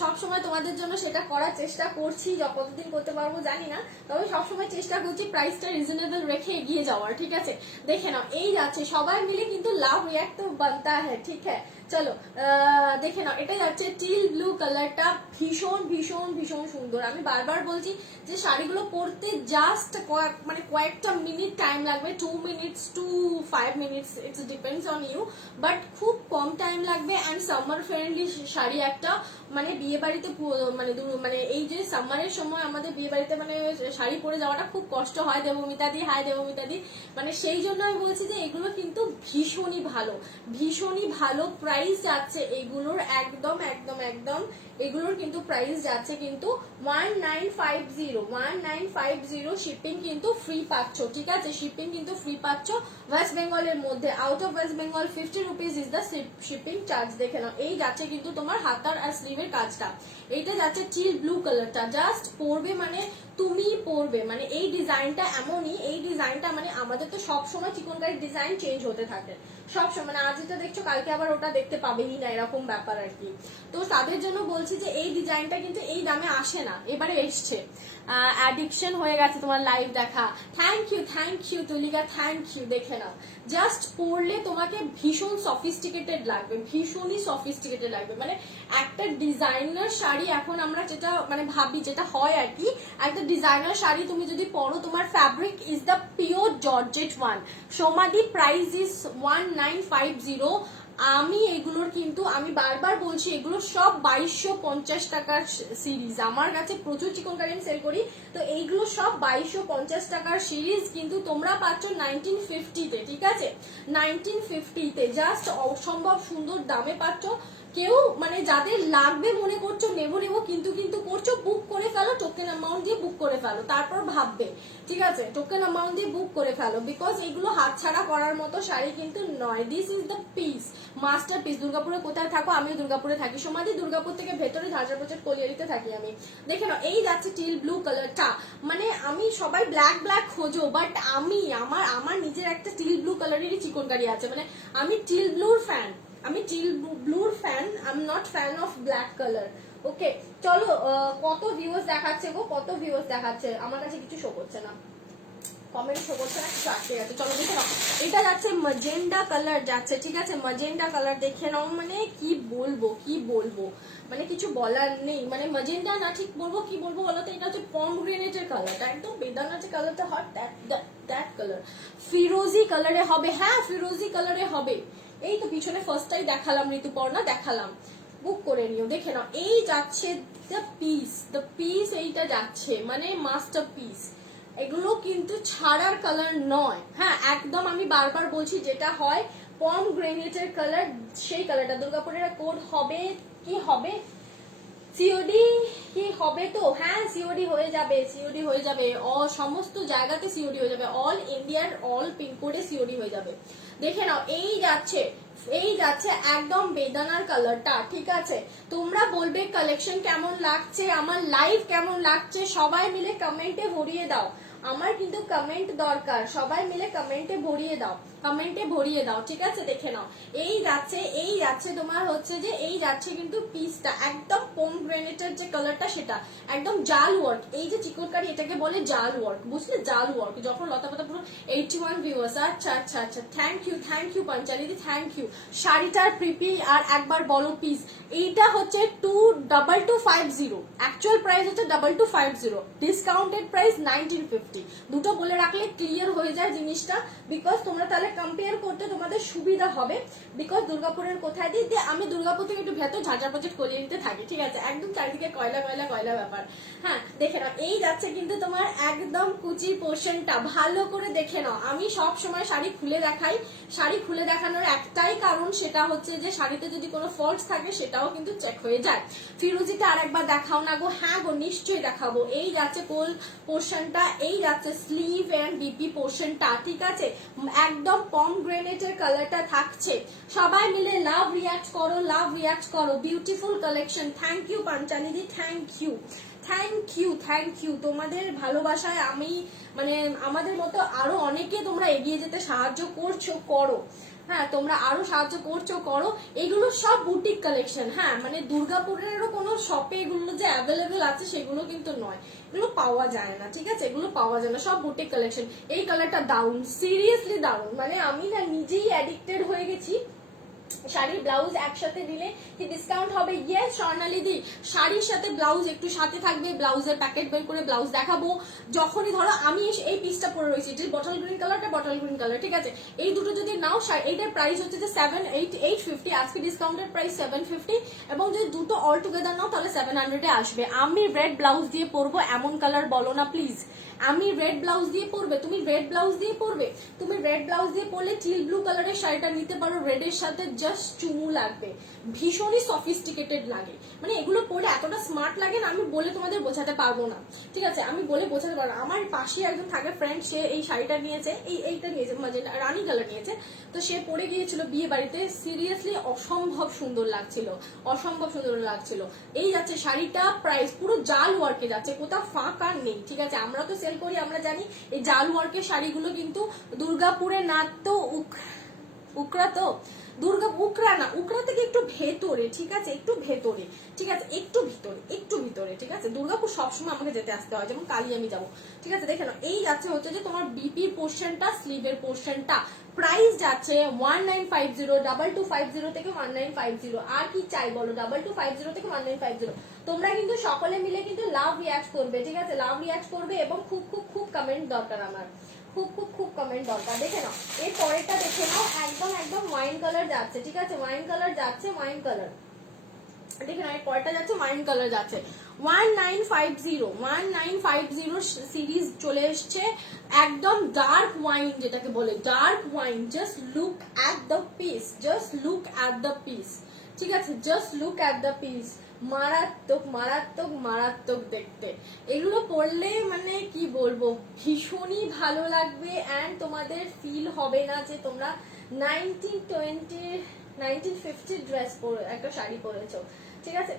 সবসময় তোমাদের জন্য সেটা করার চেষ্টা করছি, কতদিন করতে পারবো জানি না, তবে সবসময় চেষ্টা করছি প্রাইসটা রিজনেবল রেখে এগিয়ে যাওয়ার, ঠিক আছে। দেখে নাও, এই যাচ্ছে, সবাই মিলে কিন্তু লাভ রিয়াক্ট তো বানতা হ্যাঁ, ঠিক হ্যাঁ। চলো দেখে নাও, এটা যাচ্ছে টিল ব্লু কালারটা, ভীষণ ভীষণ ভীষণ সুন্দর। আমি বারবার বলছি যে শাড়িগুলো পরতে জাস্ট মানে কয়েকটা মিনিট টাইম লাগবে, 2 minutes to 5 minutes, it's depends on you, but খুব কম টাইম লাগবে। অ্যান্ড সামার ফ্রেন্ডলি শাড়ি একটা, মানে বিয়ে বাড়িতে মানে এই যে সামারের সময় আমাদের বিয়ে বাড়িতে মানে শাড়ি পরে যাওয়াটা খুব কষ্ট হয়, দেবমিতা দি, হাই দেবমিতা দি, মানে সেই জন্য আমি বলছি যে এগুলো কিন্তু ভীষণই ভালো, ভীষণই ভালো। প্রাইস যাচ্ছে এগুলোর একদম একদম একদম, এগুলোর কিন্তু প্রাইস যাচ্ছে কিন্তু 1950, শিপিং কিন্তু ফ্রি পাচ্ছ, ঠিক আছে, শিপিং কিন্তু ফ্রি পাচ্ছ ওয়েস্ট বেঙ্গলের মধ্যে। Out of West Bengal 50 rupees is the shipping charge. দেখে নাও, এই যাচ্ছে কিন্তু তোমার হাতার আর স্লিভের কাজটা, এইটা যাচ্ছে টিল ব্লু কালারটা, জাস্ট পরবে মানে তুমি পরবে। মানে এই ডিজাইনটা এমনই, এই ডিজাইনটা মানে আমাদের তো সবসময় চিকনকারির ডিজাইন চেঞ্জ হতে থাকে সবসময়, মানে আজ যেটা দেখছো কালকে আবার ওটা দেখতে পাবেই না, এরকম ব্যাপার আর কি। তো তাদের জন্য বলছি যে এই ডিজাইনটা কিন্তু এই দামে আসে না, এবারে এসছে। অ্যাডিকশন হয়ে গেছে তোমার লাইভ দেখা। Thank you Tulika, thank you. দেখে নাও, জাস্ট পরলে তোমাকে ভীষণ সফিস্টিকেটেড লাগবে, ভীষণই সফিস্টিকেটেড লাগবে। মানে একটা ডিজাইনার শাড়ি এখন আমরা যেটা মানে ভাবি, যেটা হয় আর কি, একটা ডিজাইনার শাড়ি তুমি যদি পরো, তোমার fabric is the pure georgette one. সোমাদি প্রাইস ইজ 1950। আমি এগুলোর কিন্তু আমি বারবার বলছি, এগুলো সব 2250 টাকার সিরিজ। আমার কাছে প্রচুর চিকনকারি সেল করি, তো এইগুলো সব 2250 টাকার সিরিজ, কিন্তু তোমরা পাচ্ছ 1950-তে। ঠিক আছে, 1950-তে জাস্ট অসম্ভব সুন্দর দামে পাচ্ছ। কেউ মানে যাদের লাগবে মনে করছো নেবো কিন্তু করছো, বুক করে ফেলো, টোকেন অ্যামাউন্ট দিয়ে বুক করে ফেলো, তারপর ভাববে। ঠিক আছে, টোকেন অ্যামাউন্ট দিয়ে বুক করে ফেলো, বিকজ এগুলো হাতছাড়া করার মতো শাড়ি কিন্তু নয়। This is the piece, master piece. দুর্গাপুরে কোথায় থাকো? আমিও দুর্গাপুরে থাকি। সমাধি দুর্গাপুর থেকে ভেতরে ঝাঁঝারপোচের কলিয়ারিতে থাকি আমি। দেখে নাও, এই যাচ্ছে টিল ব্লু কালারটা। মানে আমি সবাই ব্ল্যাক খোঁজো, বাট আমি আমার নিজের একটা টিল ব্লু কালারেরই চিকনকারি আছে। মানে আমি টিল ব্লুর ফ্যান, আমি টিল ব্লুর fan, I am not fan of black colour. Okay, চলো কত ভিউয়ার্স দেখাচ্ছে গো, কত ভিউয়ার্স দেখাচ্ছে? আমার কাছে কিছু শো করছে না, কমেন্ট শো করছে না, কিছু আটকে গেছে। চলো দেখে নাও, এটা যাচ্ছে ম্যাজেন্ডা কালার যাচ্ছে। ঠিক আছে, ম্যাজেন্ডা কালার দেখে নাও। মানে কি বলবো, মানে কিছু বলার নেই। মানে ম্যাজেন্ডা না, ঠিক বলবো কি বলবো বলো তো, এটা হচ্ছে পমগ্রেনেটের কালারটা, একদম বেদানা যে কালারটা হয় দ্যাট কালার। ফিরোজি কালারে হবে, হ্যাঁ ফিরোজি কালারে হবে। এই তো পিছনে ফার্স্টটাই দেখালাম, ঋতুপর্ণা দেখালাম, বুক করে নিও। দেখে নাও, এই যাচ্ছে দ্য পিস, এইটা যাচ্ছে মানে মাস্টার পিস। এগুলো কিন্তু ছাড়ার কালার নয়, হ্যাঁ একদম। আমি বারবার বলছি, যেটা হয় পমগ্রেনেটের কালার, সেই কালারটা। দুর্গাপুরের কোড হবে কি হবে? সিওডি কি হবে? তো হ্যাঁ সিওডি হয়ে যাবে, সমস্ত জায়গাতে সিওডি হয়ে যাবে, অল ইন্ডিয়ার অল পিনকোডে সিওডি হয়ে যাবে। দেখে নাও, এই যাচ্ছে একদম বেদানার কালারটা। ঠিক আছে, তোমরা বলবে কালেকশন কেমন লাগছে, আমার লাইভ কেমন লাগছে, সবাই মিলে কমেন্টে ভরিয়ে দাও। আমার কিন্তু কমেন্ট দরকার, সবাই মিলে কমেন্টে ভরিয়ে দাও। ঠিক আছে, দেখে নাও, এই যাচ্ছে তোমার হচ্ছে যে এই যাচ্ছে কিন্তু পিসটা একদম পমগ্রেনেটের যে কালারটা, সেটা একদম জাল ওয়ার্ক। এই যে চিকনকারি, এটাকে বলে জাল ওয়ার্ক, বুঝলে? জাল ওয়ার্ক। যখন লতাপাতা পুরো 81 ভিউয়ার্স। আচ্ছা, থ্যাংক ইউ পাঞ্চালিদি, থ্যাংক ইউ। শাড়িটার প্রিপি আর একবার বলো পিস। এইটা হচ্ছে 2250, অ্যাকচুয়াল প্রাইস হচ্ছে 2250, ডিসকাউন্টেড প্রাইস 1950। দুটো বলে রাখলে ক্লিয়ার হয়ে যায় জিনিসটা, বিকজ তোমরা তাহলে কম্পেয়ার করতে তোমাদের সুবিধা হবে। বিকজ দুর্গাপুরের কোথায় দিই, আমি দুর্গাপুর থেকে একটু ভেতর ঝাঁঝারপোচের কলিয়ারিতে থাকি। ঠিক আছে, একদম চারিদিকে কয়লা ব্যাপার। হ্যাঁ দেখে নাও, এই যাচ্ছে কিন্তু তোমার একদম কুচির পোর্শনটা, ভালো করে দেখে নাও। আমি সব সময় শাড়ি খুলে দেখাই, শাড়ি খুলে দেখানোর একটাই কারণ, সেটা হচ্ছে যে শাড়িতে যদি কোনো ফল্টস থাকে সেটাও কিন্তু চেক হয়ে যায়। ফিরোজিটা আরেকবার দেখাও না গো? হ্যাঁ গো, নিশ্চয়ই দেখাবো। এই যাচ্ছে কোল পোর্শনটা, এই যাচ্ছে স্লিভ এন্ড বিপি পোর্শনটা। ঠিক আছে, একদম পমগ্রেনেটের কালারটা থাকছে। সবাই মিলে লাভ রিয়াক্ট করো। Beautiful collection. থ্যাংক ইউ পাঞ্চানিদি, থ্যাংক ইউ। তোমাদের ভালোবাসায় আমি মানে আমাদের মতো আরো অনেকে তোমরা এগিয়ে যেতে সাহায্য করো। হ্যাঁ, তোমরা আরো সাহায্য করো। এগুলো সব বুটিক কালেকশন। হ্যাঁ, মানে দুর্গাপুরেরও কোনো শপে এগুলো যে অ্যাভেলেবেল আছে সেগুলো কিন্তু নয়, এগুলো পাওয়া যায় না। ঠিক আছে, এগুলো পাওয়া যায় না, সব বুটিক কালেকশন। এই কালারটা দারুন, সিরিয়াসলি দারুন। মানে আমি না নিজেই অ্যাডিক্টেড হয়ে গেছি। শাড়ির ব্লাউজ একসাথে দিলে কি ডিসকাউন্ট হবে? ইয়েস স্বর্ণালী দি, শাড়ির সাথে ব্লাউজ একটু সাথে থাকবে, ব্লাউজের প্যাকেট বের করে ব্লাউজ দেখাবো। যখনই ধরো আমি এই পিসটা পরে রয়েছি, যে বটল গ্রিন কালার, ঠিক আছে, এই দুটো যদি নাও, এইটার প্রাইস হচ্ছে যে 850, আজকে ডিসকাউন্টেড প্রাইস 750, এবং যদি দুটো অল টুগেদার নাও তাহলে 700 আসবে। আমি রেড ব্লাউজ দিয়ে পরবো এমন কালার বলো না প্লিজ, আমি রেড ব্লাউজ দিয়ে পরবে, তুমি রেড ব্লাউজ দিয়ে পরবে, তুমি রেড ব্লাউজ দিয়ে পরলে চিল ব্লু কালারের শাড়িটা নিতে পারো, রেডের সাথে জাস্ট চুমু লাগবে, ভীষণই সফিস্টিকেটেড লাগে, মানে এগুলো পরলে এতটা স্মার্ট লাগে না, আমি বলে তোমাদের বোঝাতে পারবো না, ঠিক আছে, আমি বলে বোঝাতে পারবো না। আমার পাশে একজন থাকে ফ্রেন্ড, সে এই শাড়িটা নিয়েছে, এইটা নিয়েছে, মাজেন্টা রানী কালার নিয়েছে, তো সে পরে গিয়েছিল বিয়ে বাড়িতে, সিরিয়াসলি অসম্ভব সুন্দর লাগছিল, অসম্ভব সুন্দর লাগছিল। এই যাচ্ছে শাড়িটা, প্রাইস পুরো জাল ওয়ার্কে যাচ্ছে, কোথাও ফাঁকা নেই, ঠিক আছে, আমরা তো সেল করি, আমরা জানি এই জাল ওয়ার্কের শাড়িগুলো কিন্তু দুর্গাপুরে না তো উকরা তো উকরা না, উকরা থেকে একটু ভেতরে, ঠিক আছে, একটু ভেতরে, ঠিক আছে, একটু ভিতরে, ঠিক আছে, দুর্গাপুর সবসময় আমাকে যেতে আসতে হয়, যেমন কালি আমি যাবো, ঠিক আছে। দেখে নাও, এই যাচ্ছে হচ্ছে যে তোমার বিপি পোর্শনটা, স্লিভের পোর্শনটা, প্রাইস যাচ্ছে 1950, 2250 থেকে 1950, আর কি চাই বলো, 2250 থেকে 1950। তোমরা কিন্তু সকলে মিলে কিন্তু লাভ রিয়াক্ট করবে, ঠিক আছে, লাভ রিয়াক্ট করবে, এবং খুব খুব খুব কমেন্ট দরকার আমার, খুব খুব খুব কমেন্ট দরকার। দেখে নাও এর পরেরটা, দেখে নাও, একদম একদম ওয়াইন কালার যাচ্ছে, ঠিক আছে, ওয়াইন কালার যাচ্ছে, ওয়াইন কালার, দেখে নাও এর পরেরটা যাচ্ছে ওয়াইন কালার যাচ্ছে, 1950 সিরিজ চলে এসছে, একদম ডার্ক ওয়াইন যেটাকে বলে, dark wine, just look at the piece, just look at the piece, ঠিক আছে, just look at the piece, মারাত্মক মারাত্মক মারাত্মক দেখতে, এগুলো পরলে মানে কি বলবো, ভীষণই ভালো লাগবে, অ্যান্ড তোমাদের ফিল হবে না যে তোমরা 1950 ড্রেস পরে একটা শাড়ি পরেছো, ঠিক আছে।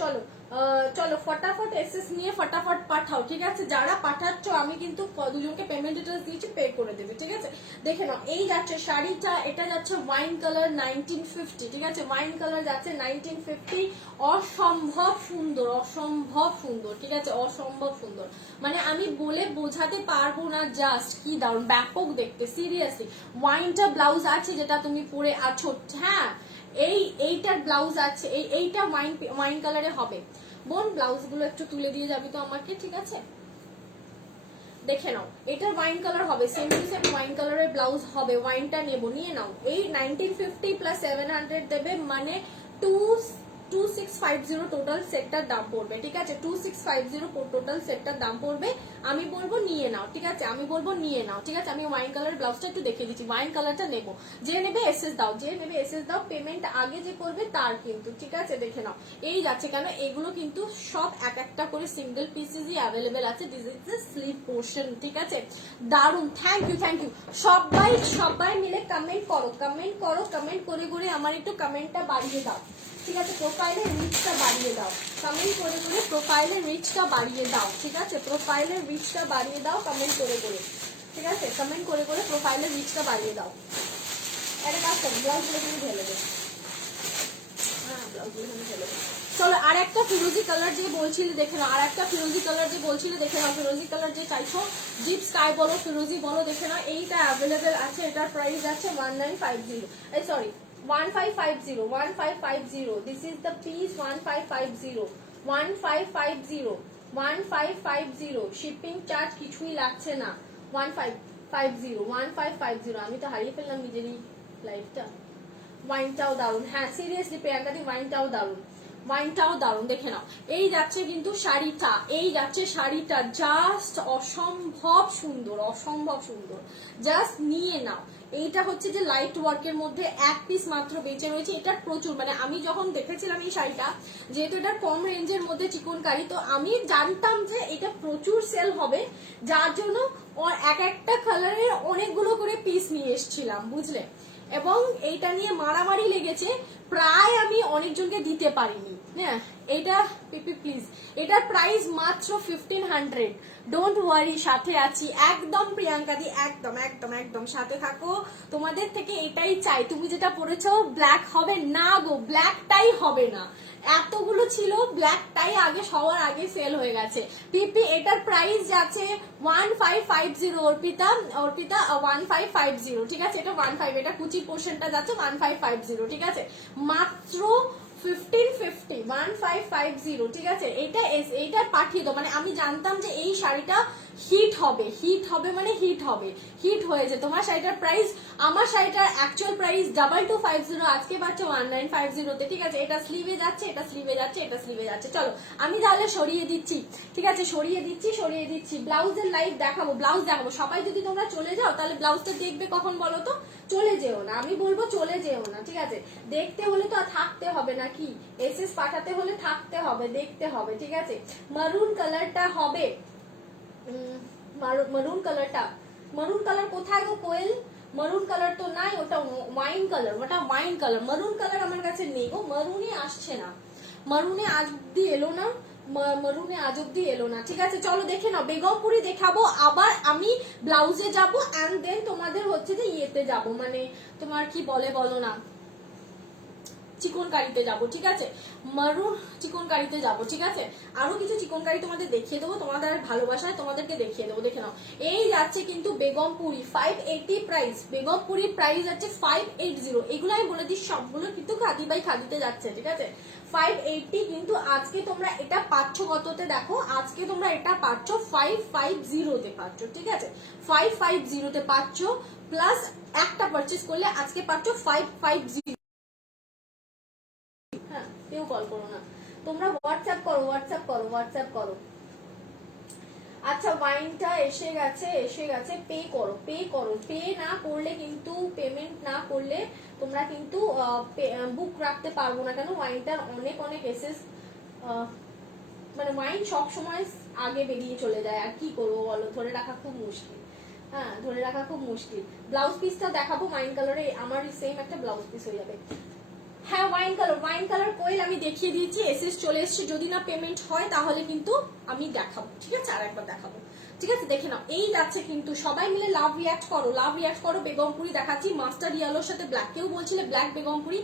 চলো চলো ফটাফট এসএস নিয়ে ফটাফট পাঠাও, ঠিক আছে, যারা পাঠাচ্ছ আমি কিন্তু দুজনকে পেমেন্ট ডিটেলস দিয়েছি, পে করে দেবে, ঠিক আছে। দেখে নাও এই যাচ্ছে শাড়িটা, এটা যাচ্ছে ওয়াইন কালার 1950, ঠিক আছে, ওয়াইন কালার যাচ্ছে 1950, অসম্ভব সুন্দর, অসম্ভব সুন্দর, ঠিক আছে, অসম্ভব সুন্দর, মানে আমি বলে বোঝাতে পারবো না, জাস্ট কি দারুণ ব্যাপক দেখতে, সিরিয়াসলি। ওয়াইনটা ব্লাউজ আছে যেটা তুমি পরে আছো, হ্যাঁ, এইটার ব্লাউজ আছে, এইটা ওয়াইন কালারে হবে। বোন ব্লাউজ গুলো একটু তুলে দিয়ে যাবি তো আমাকে, ঠিক আছে, দেখে নাও এটার ওয়াইন কালার হবে, সেম টু সেম ওয়াইন কালারের ব্লাউজ হবে, ওয়াইনটা নেবো, নিয়ে নাও। এই 1950 প্লাস 700 দেবে, মানে 2650 টোটাল সেটটার দাম পড়বে, ঠিক আছে, 2650 টোটাল সেটটার দাম পড়বে। আমি বলবো নিয়ে নাও, ঠিক আছে, আমি বলবো নিয়ে নাও, ঠিক আছে। আমি ওয়াইন কালার ব্লাউজটা একটু দেখিয়ে দিচ্ছি, ওয়াইন কালারটা নেবো, যে নেবে এসএস দাও, যে নেবে এসএস দাও, পেমেন্ট আগে যে করবে তার কিন্তু, ঠিক আছে, দেখে নাও এই যাচ্ছে, কেন এগুলো কিন্তু সব এক একটা করে সিঙ্গেল পিসেসই অ্যাভেলেবেল আছে, this is the sleeve portion, ঠিক আছে, দারুন, থ্যাংক ইউ থ্যাংক ইউ। সবাই সবাই মিলে কমেন্ট করো, কমেন্ট করো, কমেন্ট করে করে আমার একটু কমেন্টটা বাড়িয়ে দাও, ঠিক আছে, প্রোফাইলের রিচটা বাড়িয়ে দাও, কমেন্ট করে করে প্রোফাইলের রিচটা বাড়িয়ে দাও, ঠিক আছে, প্রোফাইলের রিচটা বাড়িয়ে দাও, কমেন্ট করে করে, ঠিক আছে, কমেন্ট করে করে প্রোফাইলের রিচটা বাড়িয়ে দাও। একটা কাজ করো, ব্লাউজগুলো তুমি ঢেলে দেবে, হ্যাঁ ব্লাউজগুলো তুমি ঢেলে দেবে। চলো আর একটা ফিরোজি কালার যে বলছিলে দেখে নাও, আর একটা ফিরোজি কালার যে বলছিলে দেখে নাও, ফিরোজি কালার যে চাইছো, ডিপ স্কাই বলো, ফিরোজি বলো, দেখে নাও এইটা অ্যাভেলেবেল আছে, এটার প্রাইস আছে 1950, sorry 1550, 1550, this is the piece, 1550, 1550, 1550, shipping charge কিছুই লাগছে না, 1550, 1550, আমি তো হারিয়ে ফেললাম নিজেরই লাইফটা। ওয়াইনটাও দারুন, হ্যাঁ সিরিয়াসলি প্রিয়াঙ্কা দি ওয়াইনটাও দারুন, ওয়াইনটাও দারুন, দেখে নাও এই যাচ্ছে কিন্তু শাড়িটা, এই যাচ্ছে শাড়িটা, জাস্ট অসম্ভব সুন্দর, অসম্ভব সুন্দর, জাস্ট নিয়ে নাও। এইটা হচ্ছে যে লাইট ওয়ার্কের মধ্যে এক পিস মাত্র বেঁচে রয়েছে, এটা প্রচুর, মানে আমি যখন দেখেছিলাম এই শাড়িটা, যেহেতু এটা কম রেঞ্জের মধ্যে চিকনকারি, তো আমি জানতাম যে এটা প্রচুর সেল হবে, যার জন্য এক একটা কালারের অনেকগুলো করে পিস নিয়ে এসেছিলাম, বুঝলে, এবং এইটা নিয়ে মারামারি লেগেছে, প্রায় আমি অনেকজনকে দিতে পারিনি, হ্যাঁ। এটা পিপি প্লিজ, এটার প্রাইস মাত্র 1500, ডোন্ট ওয়ারি, সাথে আছি একদম প্রিয়াঙ্কা দি, একদম একদম একদম সাথে থাকো, তোমাদের থেকে এটাই চাই। তুমি যেটা পরেছো ব্ল্যাক হবে না গো, ব্ল্যাকটাই হবে না, এতগুলো ছিল ব্ল্যাকটাই আগে সবার আগে সেল হয়ে গেছে। পিপি এটার প্রাইস যাচ্ছে 1550, অর্পিতা অর্পিতা 1550, ঠিক আছে, এটা 15, এটা কুচি পোর্শনটা যাচ্ছে 1550, ঠিক আছে, মাত্র 1550, 1550, ঠিক আছে, এইটা পাঠিয়ে দাও, মানে আমি জানতাম যে এই শাড়িটা হিট হবে মানে হিট হবে, হিট হয়েছে তোমার শাড়িটার প্রাইস। আমার শাড়িটার অ্যাকচুয়াল প্রাইস 2250, আজকে পাচ্ছে 1950 তে, ঠিক আছে। এটা স্লিভে যাচ্ছে, এটা স্লিভে যাচ্ছে, এটা স্লিভে যাচ্ছে। চলো আমি তাহলে সরিয়ে দিচ্ছি, ঠিক আছে, সরিয়ে দিচ্ছি। ব্লাউজের লাইভ দেখাবো, ব্লাউজ দেখাবো। সবাই যদি তোমরা চলে যাও তাহলে ব্লাউজটা দেখবে কখন বলো তো? চলে যেও না, আমি বলবো চলে যেও না, ঠিক আছে। দেখতে হলে তো আর থাকতে হবে নাকি, এসএস পাঠাতে হলে থাকতে হবে, দেখতে হবে, ঠিক আছে। মারুন কালারটা হবে, মারুন কালার কোথায় গো কোয়েল? মারুন কালার তো নাই, ওটা ওয়াইন কালার, মারুন কালার আমার কাছে নেই গো, মারুনে আসছে না, মারুনে আজ অব্দি এলো না, ঠিক আছে। চলো দেখে নাও, বেগমপুরি দেখাবো, আবার আমি ব্লাউজে যাব, এন্ড দেন তোমাদের হচ্ছে যে ইয়েতে যাব, মানে তোমার কি বলো না, চিকনকারিতে যাব, ঠিক আছে। মারুন চিকনকারিতে যাব, ঠিক আছে। আরো কিছু চিকনকারি তোমাদের দেখিয়ে দেবো, তোমাদের ভালোবাসায় তোমাদেরকে দেখিয়ে দেবো, দেখে নাও। এই যাচ্ছে কিন্তু বেগমপুরি 580 প্রাইস, বেগমপুরির প্রাইস আছে 580। এগুলো আমি বলে দিই, সবগুলো কিন্তু খাদি বাই খাদিতে যাচ্ছে, ঠিক আছে। 580 কিন্তু আজকে তোমরা এটা পাচ্ছ কততে দেখো, আজকে তোমরা এটা পাচ্ছ 550 তে পাচ্ছ, ঠিক আছে। 550 তে পাচ্ছ, প্লাস একটা পারচেজ করলে আজকে পাচ্ছ 550। হ্যাঁ, কেউ কল করো না, তোমরা হোয়াটসঅ্যাপ করো। আচ্ছা, ওয়াইনটা এসে গেছে, পে না করলে কিন্তু, পেমেন্ট না করলে তোমরা কিন্তু বুক রাখতে পারবো না। কেন? ওয়াইনটার অনেক এসেস, মানে ওয়াইন সব সময় আগে বেরিয়ে চলে যায়, আর কি করবো বলো, ধরে রাখা খুব মুশকিল। হ্যাঁ, ধরে রাখা খুব মুশকিল। ব্লাউজ পিসটা দেখাবো ওয়াইন কালারে, আমার সেম একটা ব্লাউজ পিস হয়ে যাবে। হ্যাঁ, ওয়াইন কালার কোয়েল আমি দেখিয়ে দিয়েছি, এসএস চলে এসছে। যদি না পেমেন্ট হয় তাহলে কিন্তু আমি দেখাবো, ঠিক আছে, আর একবার দেখাবো, ঠিক আছে। দেখে নাও, এই যাচ্ছে কিন্তু, সবাই মিলে লাভ রিয়াক্ট করো। বেগমপুরি দেখাচ্ছি, মাস্টার ইয়েলোর সাথে ব্ল্যাক। কেউ বলছিলে ব্ল্যাক বেগমপুরি,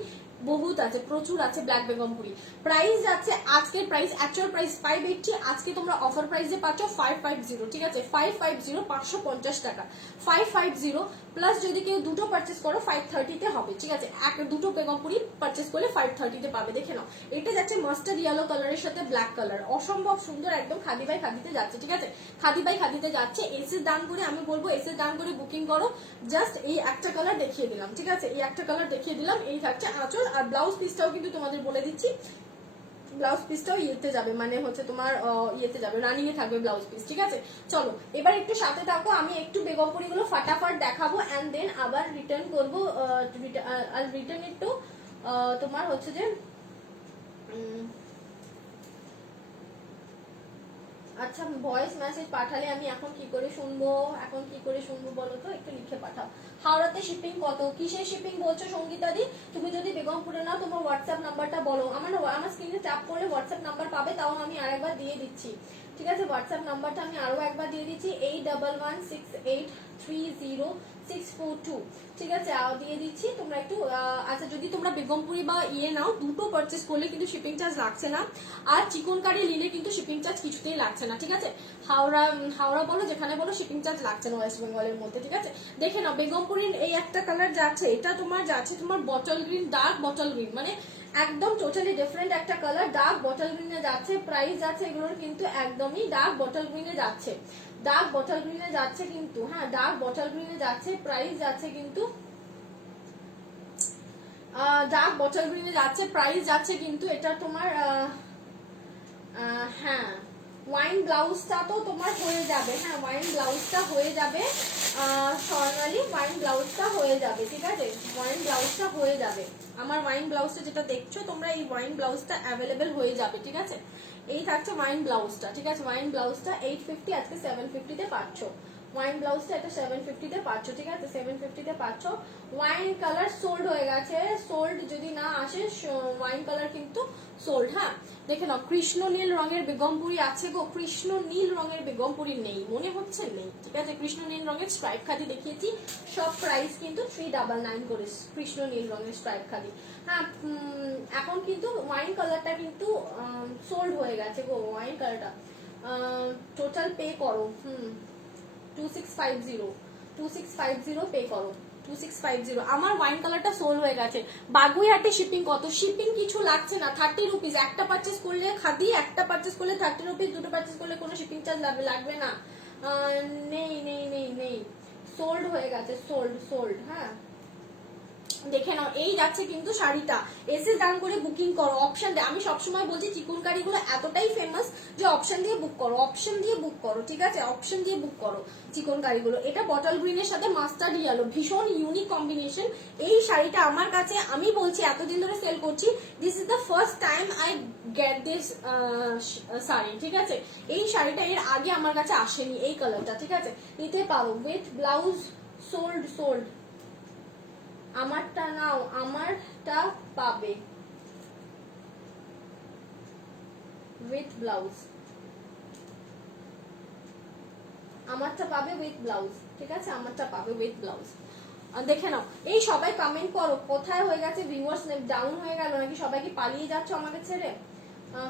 বহুত আছে, প্রচুর আছে ব্ল্যাক বেগমপুরি। প্রাইস আছে, আজকের প্রাইস, অ্যাকচুয়াল প্রাইস 580, আজকে তোমরা অফার প্রাইসে পাচ্ছ 550, ঠিক আছে। 550, 550 টাকা, 550 প্লাস যদি কেউ দুটো পারচেস করো 530 তে হবে, ঠিক আছে। দুটো বেগমপুরি পারচেস করলে 530 তে পাবে, দেখে নাও। এটা যাচ্ছে মাস্টার্ড ইয়েলো কালারের সাথে ব্ল্যাক কালার, অসম্ভব সুন্দর, একদম খাদি বাই খাদিতে যাচ্ছে, ঠিক আছে। খাদি বাই খাদিতে যাচ্ছে। এসএস দান করে, আমি বলবো এসএস দান করে বুকিং করো। জাস্ট এই একটা কালার দেখিয়ে দিলাম, ঠিক আছে, এই একটা কালার দেখিয়ে দিলাম। এই থাকছে আঁচল, আর ব্লাউজ পিসটাও কিন্তু তোমাদের বলে দিচ্ছি, ব্লাউজ পিসটাও ইয়েতে যাবে, মানে হচ্ছে তোমার ইয়েতে যাবে, রানিং এ থাকবে ব্লাউজ পিস, ঠিক আছে। চলো এবার একটু সাথে থাকো, আমি একটু বেগমপুরি গুলো ফাটাফাট দেখাবো, এন্ড দেন আবার রিটার্ন করবো, রিটার্ন একটু তোমার হচ্ছে যে আচ্ছা, ভয়েস মেসেজ পাঠালে আমি এখন কি করে শুনবো বলো তো, একটু লিখে পাঠাও। হাওড়াতে শিপিং কত, কিসের শিপিং বলছো সঙ্গীতা দি? তুমি যদি বেগমপুরে নাও, তোমার হোয়াটসঅ্যাপ নাম্বারটা বলো। আমার স্ক্রিনে ট্যাপ করলে হোয়াটসঅ্যাপ নাম্বার পাবে, তাও আমি আরেকবার দিয়ে দিচ্ছি, ঠিক আছে। হোয়াটসঅ্যাপ নাম্বারটা আমি আরো একবার দিয়ে দিচ্ছি, 8116830642, ঠিক আছে, দিয়ে দিচ্ছি। তোমরা একটু আচ্ছা, যদি তোমরা বেগমপুরি বা নাও, দুটো পারচেস করলে কিন্তু শিপিং চার্জ লাগছে না, আর চিকনকারি নিলে কিন্তু শিপিং চার্জ কিছুতেই লাগছে না, ঠিক আছে। হাওড়া বলো, যেখানে বলো, শিপিং চার্জ লাগছে না ওয়েস্ট বেঙ্গলের মধ্যে, ঠিক আছে। দেখে নাও, বেগমপুরির এই একটা কালার যাচ্ছে, এটা তোমার যাচ্ছে তোমার bottle green, dark bottle green, মানে একদম টোটালি ডিফারেন্ট একটা কালার, ডার্ক বটল গ্রিনে যাচ্ছে। প্রাইস আছে এগুলোর কিন্তু একদমই ডার্ক বটল গ্রিনে যাচ্ছে, কিন্তু, হ্যাঁ, ডার্ক বটল গ্রিনে যাচ্ছে। প্রাইস যাচ্ছে কিন্তু ডার্ক বটল গ্রিনে যাচ্ছে, প্রাইস যাচ্ছে কিন্তু এটা তোমার হ্যাঁ, ওয়াইন ব্লাউজটা তো তোমার হয়ে যাবে, হ্যাঁ, ওয়াইন ব্লাউজটা হয়ে যাবে, স্বর্ণালী ওয়াইন ব্লাউজটা হয়ে যাবে, ঠিক আছে, ওয়াইন ব্লাউজটা হয়ে যাবে। আমার ওয়াইন ব্লাউজটা যেটা দেখছো তোমরা, এই ওয়াইন ব্লাউজটা অ্যাভেলেবেল হয়ে যাবে, ঠিক আছে। এই থাকছে ওয়াইন ব্লাউজটা, ঠিক আছে। ওয়াইন ব্লাউজটা 850, আজকে 750 তে পাচ্ছ। ওয়াইন ব্লাউজটা এটা 750 তে পাচ্ছ, ঠিক আছে, 750 তে পাচ্ছ। ওয়াইন কালার সোল্ড হয়ে গেছে, সোল্ড যদি না আসে, ওয়াইন কালার কিন্তু সোল্ড। হ্যাঁ, দেখে নাও, কৃষ্ণ নীল রঙের বেগমপুরি আছে গো, কৃষ্ণ নীল রঙের বেগমপুরি নেই, মনে হচ্ছে নেই, ঠিক আছে। কৃষ্ণ নীল রঙের স্ট্রাইপ খাদি দেখিয়েছি, সব প্রাইস কিন্তু 399 করে, কৃষ্ণ নীল রঙের স্ট্রাইপ খাদি। হ্যাঁ, এখন কিন্তু ওয়াইন কালারটা কিন্তু সোল্ড হয়ে গেছে গো, ওয়াইন কালারটা। টোটাল পে করো, 2650 পে করো, 2650। আমার ওয়াইন কালারটা সোল হয়ে গেছে। বাগুইহাটে শিপিং কত? শিপিং কিছু লাগছে না, 30 রুপিস। একটা পারচেস করলে খাদি, একটা পারচেস করলে 30 রুপিস, দুটো পারচেস করলে কোনো শিপিং চার্জ লাগবে না। নেই নেই নেই নেই, সোল্ড হয়ে গেছে, সোল্ড সোল্ড। হ্যাঁ দেখে নাও, এই যাচ্ছে কিন্তু শাড়িটা। এসএস ডান করে বুকিং করো, অপশন দে। আমি সবসময় বলছি চিকনকারি গুলো এতটাই ফেমাস যে অপশন দিয়ে বুক করো, অপশন দিয়ে বুক করো, ঠিক আছে, অপশন দিয়ে বুক করো চিকনকারি গুলো। এটা বটল গ্রিনের সাথে মাস্টার্ড ইয়েলো, ভীষণ ইউনিক কম্বিনেশন। এই শাড়িটা আমার কাছে, আমি বলছি এতদিন ধরে সেল করছি, this is the first time I get this sari, ঠিক আছে। এই শাড়িটা এর আগে আমার কাছে আসেনি, এই কালারটা, ঠিক আছে। নিতে পারো উইথ ব্লাউজ, সোল্ড সোল্ড। আমারটা নাও, আমারটা পাবে উইথ ব্লাউজ, আমারটা পাবে উইথ ব্লাউজ, ঠিক আছে, আমারটা পাবে উইথ ব্লাউজ। দেখে নাও, এই সবাই কমেন্ট করো কোথায় হয়ে গেছে ভিউয়ার্স, ডাউন হয়ে গেল নাকি, সবাই কি পালিয়ে যাচ্ছ আমাকে ছেড়ে?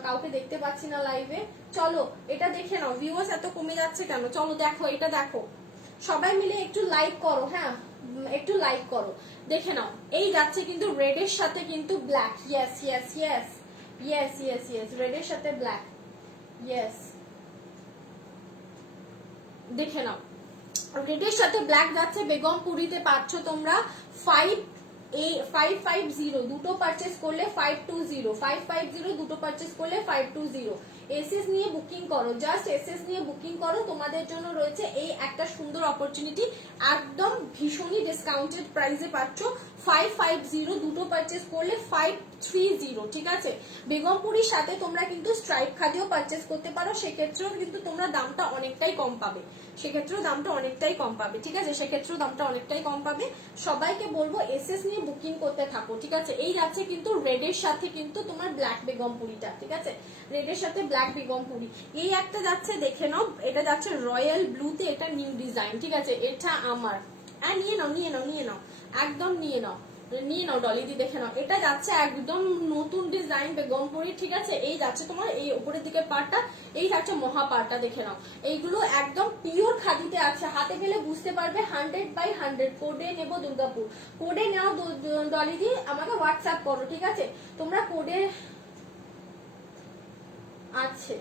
কাউকে দেখতে পাচ্ছি না লাইভে। চলো এটা দেখে নাও, ভিউয়ার্স এত কমে যাচ্ছে কেন? চলো দেখো, এটা দেখো, সবাই মিলে একটু লাইক করো, হ্যাঁ একটু লাইক করো। দেখে নাও, এই যাচ্ছে কিন্তু রেডের সাথে কিন্তু black, yes yes yes yes yes yes, রেডের সাথে ব্ল্যাক, ইয়েস। দেখে নাও, রেডের সাথে ব্ল্যাক যাচ্ছে, বেগমপুরিতে পাচ্ছ তোমরা 550, দুটো পারচেস করলে 520, 550 দুটো পারচেস করলে 520। এসএস নিয়ে বুকিং করো, জাস্ট এসএস নিয়ে বুকিং করো, তোমাদের জন্য রয়েছে এই একটা সুন্দর অপরচুনিটি, একদম ভীষণই ডিসকাউন্টেড প্রাইসে পাচ্ছ। 550 দুটো পারচেস করলে 530, ঠিক আছে। বেগমপুরির সাথে তোমরা কিন্তু স্ট্রাইপ খাদিও পারচেস করতে পারো, সেক্ষেত্রেও কিন্তু তোমরা দামটা অনেকটাই কম পাবে, সেক্ষেত্রেও দামটা অনেকটাই কম পাবে, ঠিক আছে, সেক্ষেত্রেও দামটা অনেকটাই কম পাবে। সবাইকে বলবো এসএস নিয়ে বুকিং করতে থাকো, ঠিক আছে। এই যাচ্ছে কিন্তু রেডের সাথে কিন্তু তোমার ব্ল্যাক বেগমপুরিটা, ঠিক আছে, রেডের সাথে ব্ল্যাক বেগমপুরি। এই একটা যাচ্ছে, দেখে নাও, এটা যাচ্ছে রয়্যাল ব্লুতে, এটা নিউ ডিজাইন, ঠিক আছে, এটা আমার। নিয়ে নাও নিয়ে নাও নিয়ে নাও, একদম নিয়ে নাও নিয়ে নাও ডলিদি, দেখে নাও, এটা যাচ্ছে একদম নতুন ডিজাইন বেগমপুরি, ঠিক আছে। এই যাচ্ছে তোমার এই উপরের দিকে পাড়টা, এই যাচ্ছে মহা পাড়টা, দেখে নাও। এইগুলো একদম পিওর খাদিতে আছে, হাতে গেলে বুঝতে পারবে 100/100। কোডে নেব দুর্গাপুর, কোডে নাও ডলিদি, আমাকে হোয়াটসঅ্যাপ করো, ঠিক আছে, তোমরা কোডে আছে।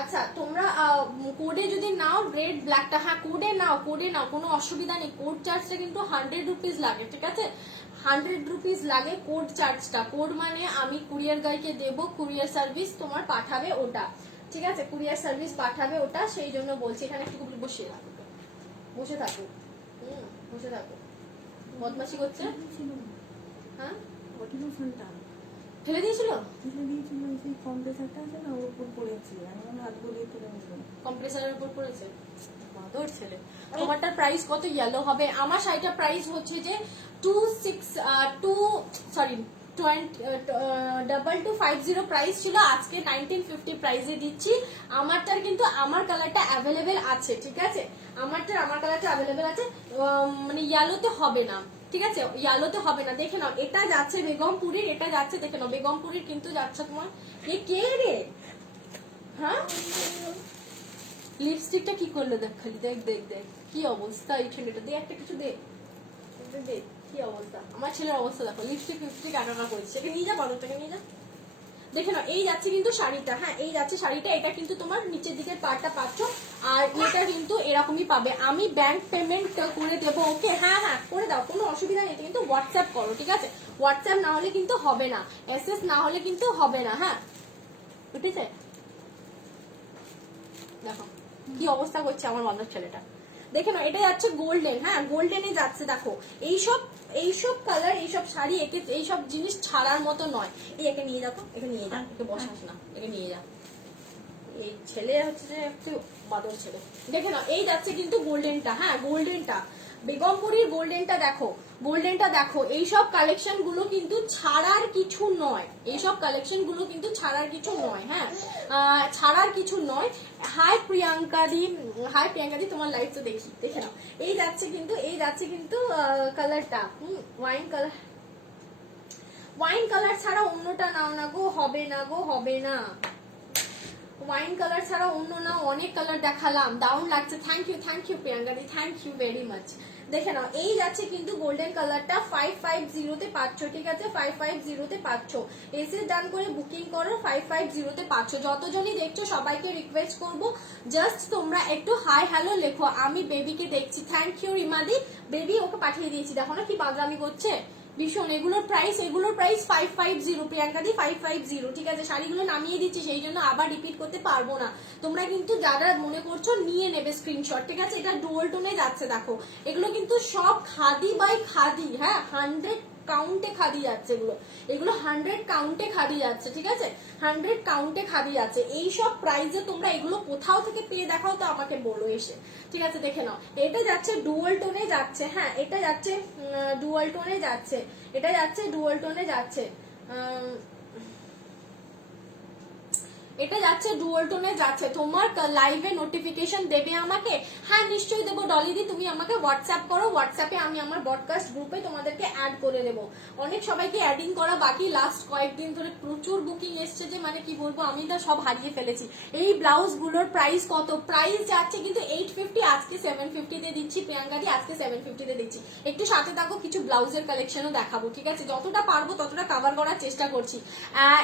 আচ্ছা তোমরা কোডে যদি নাও রেড ব্ল্যাকটা, হ্যাঁ কোডে নাও, কোডে নাও, কোনো অসুবিধা নেই। কোড চার্জটা কিন্তু 100 রুপিস লাগে, ঠিক আছে, 100 রুপিস লাগে কোড চার্জটা। কোড মানে আমি কুরিয়ার গাইকে দেবো, কুরিয়ার সার্ভিস তোমার পাঠাবে ওটা, ঠিক আছে, কুরিয়ার সার্ভিস পাঠাবে ওটা, সেই জন্য বলছি। এখানে একটু বসে থাকো, বসে থাকো, বসে থাকো, বদমাশি করছে, হ্যাঁ ফেলে দিয়েছিল, কম্প্রেসারের উপর পড়েছে, বাদর ছেলে। তোমারটার প্রাইস কত ইয়েলো হবে? আমার শাড়িটার প্রাইস হচ্ছে যে 2250 প্রাইস ছিল, আজকে 1950 প্রাইসে দিচ্ছি। আমারটার কিন্তু আমার কালারটা অ্যাভেলেবেল আছে, ঠিক আছে, আমার কালারটা অ্যাভেলেবেল আছে, মানে ইয়েলোতে হবে না, ঠিক আছে, ইয়েলোতে হবে না। দেখে নাও, এটা যাচ্ছে বেগমপুরির, এটা যাচ্ছে, দেখে নাও বেগমপুরির কিন্তু যাচ্ছে তোমার। কে রে, হ্যাঁ লিপস্টিকটা কি করলো দেখ, খালি দেখ দেখ দেখ কি অবস্থা, এই ছেলেটা দে একটা কিছু দে, কি অবস্থা আমার ছেলের অবস্থা দেখো, লিপস্টিক আঁকা করেছে, সেটা নিয়ে যা, বাদরটাকে নিয়ে যা। দেখে নাও, এই যাচ্ছে কিন্তু শাড়িটা, হ্যাঁ এই যাচ্ছে শাড়িটা, এটা কিন্তু তোমার নিচের দিকের পার্টটা পাচ্ছ, আর এটা কিন্তু এরকমই পাবে। আমি ব্যাংক পেমেন্ট করে দেবো, ওকে, হ্যাঁ হ্যাঁ করে দাও, কোনো অসুবিধা নেই, কিন্তু হোয়াটসঅ্যাপ করো, ঠিক আছে, হোয়াটসঅ্যাপ না হলে কিন্তু হবে না, এসএস না হলে কিন্তু হবে না, হ্যাঁ উঠেছে। দেখো কি অবস্থা করছে আমার বান্ধব ছেলেটা, দেখে নাও, এটা যাচ্ছে গোল্ডেন, হ্যাঁ গোল্ডেনে যাচ্ছে। দেখো এইসব কালার, এইসব শাড়ি, একে এইসব জিনিস ছাড়ার মতো নয়। একে নিয়ে যাবো, একে নিয়ে যা, একে বসাস না, একে নিয়ে যা, এই ছেলে হচ্ছে যে একটু বাদর ছেলে। দেখে নাও, এই যাচ্ছে কিন্তু গোল্ডেনটা, হ্যাঁ গোল্ডেনটা, বেগমপুরির গোল্ডেনটা দেখো, গোল্ডেনটা দেখো। এইসব কালেকশন গুলো কিন্তু ছাড়ার কিছু নয়, এইসব কালেকশন গুলো কিন্তু ছাড়ার কিছু নয়, হ্যাঁ ছাড়ার কিছু নয়। হাই প্রিয়াঙ্কা দি তোমার লাইভ তো দেখি, দেখে নাও, এই যাচ্ছে কিন্তু কালারটা ওয়াইন কালার ছাড়া অন্যটা নাও না গো, হবে না গো, হবে না, ওয়াইন কালার ছাড়া অন্য না, অনেক কালার দেখালাম, দারুণ লাগছে। থ্যাংক ইউ প্রিয়াঙ্কা দি, থ্যাংক ইউ ভেরি মাচ, দেখে নাও, এই যাচ্ছে কিন্তু গোল্ডেন কালারটা 550 তে পাচ্ছ, ঠিক আছে, 550 তে পাচ্ছ। এসে ডান করে বুকিং করো, 550 তে পাচ্ছ। যতজনই দেখছো সবাইকে রিকোয়েস্ট করব জাস্ট তোমরা একটু হাই হ্যালো লেখো। আমি বেবিকে দেখছি, থ্যাংক ইউ রিমাদি। বেবি ওকে পাঠিয়ে দিয়েছি, দেখো না কি পাগলামি করছে ভীষণ। এগুলোর প্রাইস 550 প্রিয়াঙ্কা দি, 550, ঠিক আছে। শাড়িগুলো নামিয়ে দিচ্ছি সেই জন্য আবার রিপিট করতে পারবো না। তোমরা কিন্তু যারা মনে করছো নিয়ে নেবে স্ক্রিনশট, ঠিক আছে। এটা ডুয়াল টোনে যাচ্ছে, দেখো এগুলো কিন্তু সব খাদি বাই খাদি, হ্যাঁ 100 কাউন্টে খাদি যাচ্ছে এগুলো, এগুলো 100 কাউন্টে খাদি যাচ্ছে, ঠিক আছে, 100 কাউন্টে খাদি যাচ্ছে। এই সব প্রাইসে তোমরা এগুলো কোথাও থেকে পেয়ে দেখাও তো আমাকে বলো এসে, ঠিক আছে। দেখে নাও, এটা যাচ্ছে ডুয়াল টোনে যাচ্ছে, হ্যাঁ এটা যাচ্ছে ডুয়াল টোনে যাচ্ছে, এটা যাচ্ছে ডুয়াল টোনে যাচ্ছে, এটা যাচ্ছে ডুয়াল টোনে যাচ্ছে। তোমার লাইভে নোটিফিকেশন দেবে আমাকে? হ্যাঁ নিশ্চয়ই দেবো ডলিদি, তুমি আমাকে হোয়াটসঅ্যাপ করো, হোয়াটসঅ্যাপে আমি আমার ব্রডকাস্ট গ্রুপে তোমাদেরকে অ্যাড করে দেবো। অনেক সবাইকে অ্যাডিং করা বাকি, লাস্ট কয়েকদিন ধরে প্রচুর বুকিং এসছে যে মানে কি বলবো, আমি তো সব হারিয়ে ফেলেছি। এই ব্লাউজ গুলোর প্রাইস কত? প্রাইস যাচ্ছে কিন্তু 850, আজকে 750 তে দিচ্ছি প্রিয়াঙ্কা দি, আজকে 750 তে দিচ্ছি। একটু সাথে থাকো, কিছু ব্লাউজের কালেকশনও দেখাবো, ঠিক আছে, যতটা পারবো ততটা কভার করার চেষ্টা করছি।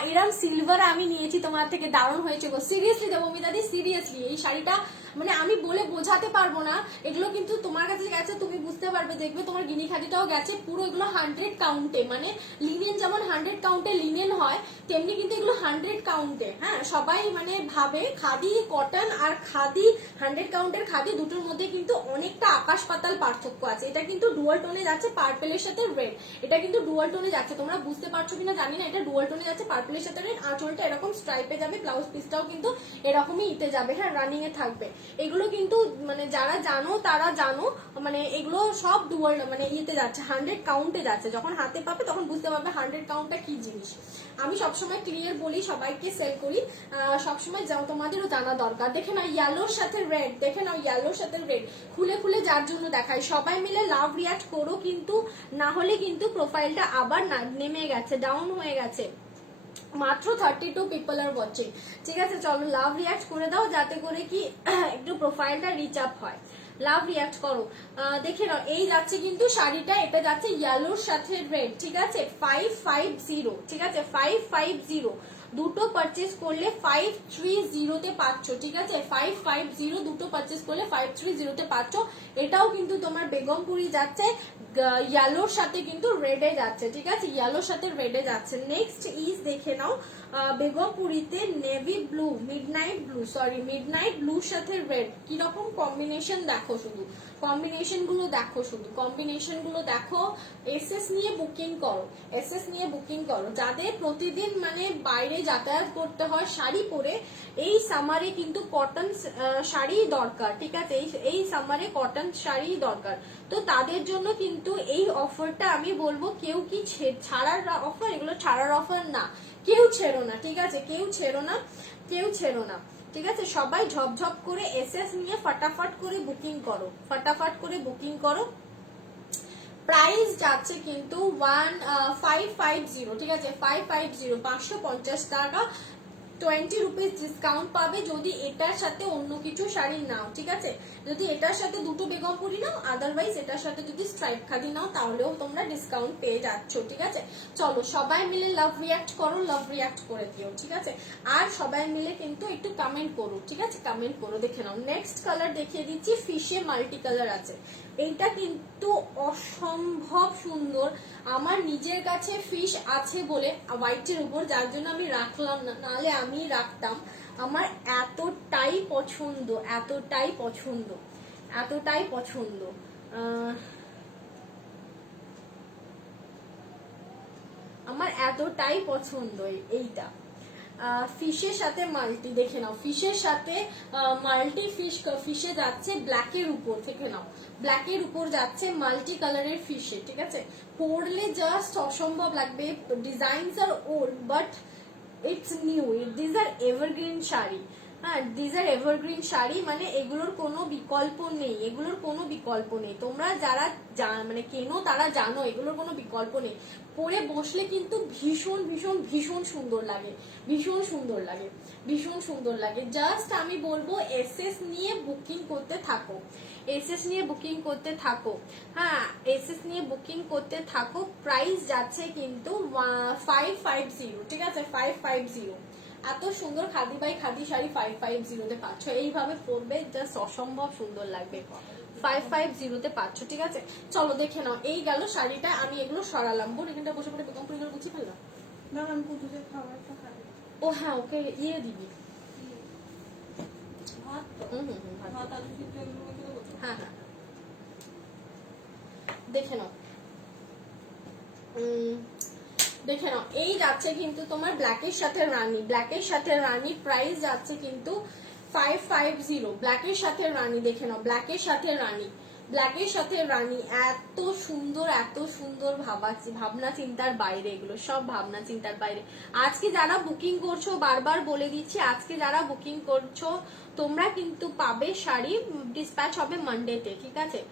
এরকম সিলভার আমি নিয়েছি তোমার থেকে, দারুণ হয়েছে গো, সিরিয়াসলি দেবমিতা দি, সিরিয়াসলি এই শাড়িটা মানে আমি বলে বোঝাতে পারবো না। এগুলো কিন্তু তোমার কাছে গেছে, তুমি বুঝতে পারবে, দেখবে তোমার গিনি খাদিটাও গেছে পুরো। এগুলো 100 কাউন্টে, মানে লিনেন যেমন 100 কাউন্টে লিনেন হয়, তেমনি কিন্তু এগুলো 100 কাউন্টে। হ্যাঁ সবাই মানে ভাবে খাদি কটন আর খাদি 100 কাউন্টের খাদি দুটোর মধ্যে কিন্তু অনেকটা আকাশ পাতাল পার্থক্য আছে। এটা কিন্তু ডুয়াল টোনে যাচ্ছে পার্পেলের সাথে রেড, এটা কিন্তু ডুয়াল টোনে যাচ্ছে, তোমরা বুঝতে পারছো কিনা জানি না। এটা ডুয়াল টোনে যাচ্ছে পার্পেলের সাথে রেড, আঁচলটা এরকম স্ট্রাইপে যাবে, ব্লাউজ পিসটাও কিন্তু এরকমই ইতে যাবে, হ্যাঁ রানিং এ থাকবে। এগুলো কিন্তু মানে যারা জানো তারা জানো, মানে এগুলো সব ডুয়াল মানে ইয়েতে যাচ্ছে, 100 কাউন্টে যাচ্ছে। যখন হাতে পাবে তখন বুঝতে পারবে 100 কাউন্টটা কি জিনিস। আমি সবসময় ক্লিয়ার বলি, সবাইকে সেল করি, সবসময় যাও, তোমাদেরও জানা দরকার। দেখে নাও ইয়েলোর সাথে রেড, দেখে নাও ইয়েলোর সাথে রেড, খুলে খুলে যার জন্য দেখাই। সবাই মিলে লাভ রিয়াক্ট করো কিন্তু, না হলে কিন্তু প্রোফাইলটা আবার নেমে গেছে, ডাউন হয়ে গেছে। মাত্র 32 পিপল আর ওয়াচিং, ঠিক আছে। চলো লাভ রিয়াক্ট করে দাও যাতে করে কি একটু প্রোফাইলটা রিচ আপ হয়। লাভ রিয়াক্ট করো। দেখে নাও, এই যাচ্ছে কিন্তু শাড়িটা, এটা যাচ্ছে ইয়েলোর সাথে রেড, ঠিক আছে, 550, ঠিক আছে, 550 দুটো পারচেজ করলে 530 তে পাচ্ছ, ঠিক আছে, 550 দুটো পারচেজ করলে 530 তে পাচ্ছ। এটাও কিন্তু তোমার বেগমপুরি যাচ্ছে, ইয়েলোর সাথে কিন্তু রেডে যাচ্ছে, ঠিক আছে, ইয়েলোর সাথে রেডে যাচ্ছে। নেক্সট ইজ দেখে নাও বেগমপুরিতে নেভি ব্লু, মিডনাইট ব্লুর সাথে রেড, কিরকম কম্বিনেশন দেখো, শুধু কম্বিনেশন গুলো দেখো, শুধু কম্বিনেশন গুলো দেখো। এসএস নিয়ে বুকিং করো, এসএস নিয়ে বুকিং করো। যাদের প্রতিদিন মানে বাইরে যাতায়াত করতে হয় শাড়ি পরে, এই সামারে কিন্তু কটন শাড়ি দরকার, ঠিক আছে, এই সামারে কটন শাড়ি দরকার। তো তাদের জন্য কিন্তু এই অফারটা আমি বলবো, কেউ কি ছাড়ার অফার, এগুলো ছাড়ার অফার না, কেউ ছেড়ো না, ঠিক আছে, কেউ ছেড়ো না, কেউ ছেড়ো না, ঠিক আছে। সবাই ঝপঝপ করে এসএস নিয়ে ফটাফট করে বুকিং করো, ফটাফট করে বুকিং করো। প্রাইস যাচ্ছে কিন্তু 550, ঠিক আছে, 550, 550 টাকা, 20 রুপিস ডিসকাউন্ট পাবে যদি এটার সাথে অন্য কিছু শাড়ি নাও, ঠিক আছে। যদি এটার সাথে দুটো বেগমপুরি নাও, আদারওয়াইজ এটার সাথে যদি স্ট্রাইপ খাদি নাও তাহলেও তোমরা ডিসকাউন্ট পেয়ে যাচ্ছ, ঠিক আছে। চলো সবাই মিলে লাভ রিয়াক্ট করো, লাভ রিয়াক্ট করে দিও, ঠিক আছে। আর সবাই মিলে কিন্তু একটু কমেন্ট করো, ঠিক আছে, কমেন্ট করো। দেখে নাও নেক্সট কালার দেখিয়ে দিচ্ছি, ফিশে মাল্টি কালার আছে। এইটা কিন্তু অসম্ভব সুন্দর। আমার নিজের কাছে ফিশ আছে বলে হোয়াইটের উপর, যার জন্য আমি রাখলাম না, নাহলে আমি রাখতাম। আমার এতটাই পছন্দ, এতটাই পছন্দ, এতটাই পছন্দ। আমার এতটাই পছন্দ এইটা। ফিশের সাথে মাল্টি, দেখে নাও, ফিশের সাথে মাল্টি ফিশে যাচ্ছে ব্ল্যাকের উপর, দেখে নাও, ব্ল্যাকের উপর যাচ্ছে মাল্টি কালারের ফিশে, ঠিক আছে। পরলে জাস্ট অসম্ভব লাগবে। Designs are old but it's new, this are evergreen sari. হ্যাঁ, দিস আর এভারগ্রিন শাড়ি, মানে এগুলোর কোনো বিকল্প নেই, এগুলোর কোনো বিকল্প নেই। তোমরা যারা মানে কেনো তারা জানো এগুলোর কোনো বিকল্প নেই। পরে বসলে কিন্তু ভীষণ ভীষণ ভীষণ সুন্দর লাগে, ভীষণ সুন্দর লাগে, ভীষণ সুন্দর লাগে। জাস্ট আমি বলবো এসএস নিয়ে বুকিং করতে থাকো, এসএস নিয়ে বুকিং করতে থাকো। হ্যাঁ, এসএস নিয়ে বুকিং করতে থাকো। প্রাইস যাচ্ছে কিন্তু 550, ঠিক আছে, 550। এত সুন্দর খাদি বাই খাদি শাড়ি 550-তে পাচ্ছ। এইভাবে পরবে জাস্ট অসম্ভব সুন্দর লাগবে। 550-তে পাচ্ছ, ঠিক আছে। চলো দেখে নাও। এই গেল শাড়িটা, আমি এগুলো সরালাম। বোন এখানটা বসে পড়ে বেগম পুরি গুছিয়ে ফেললাম। না আমি কুটুদের খাবারটা খাই। ও হ্যাঁ, ওকে ইয়ে দিবি। ভাত তো? ভাত আলু সিদ্ধ এগুলো মেখে দেবো তো? হ্যাঁ হ্যাঁ, দেখে নাও। দেখে নাও, এই যাচ্ছে কিন্তু তোমার ব্ল্যাকের সাথে রানী, ব্ল্যাকের সাথে রানী প্রাইস যাচ্ছে কিন্তু 550। ব্ল্যাকের সাথে রানী দেখে নাও, ব্ল্যাকের সাথে রানী, ব্ল্যাকের সাথে রানী। এত সুন্দর, এত সুন্দর, ভাবনা চিন্তার বাইরে, এগুলো সব ভাবনা চিন্তার বাইরে। আজকে যারা বুকিং করছো, বারবার বলে দিচ্ছি, আজকে যারা বুকিং করছো তোমরা কিন্তু পাবে শাড়ি, ডিসপ্যাচ হবে মানডেতে, ঠিক আছে।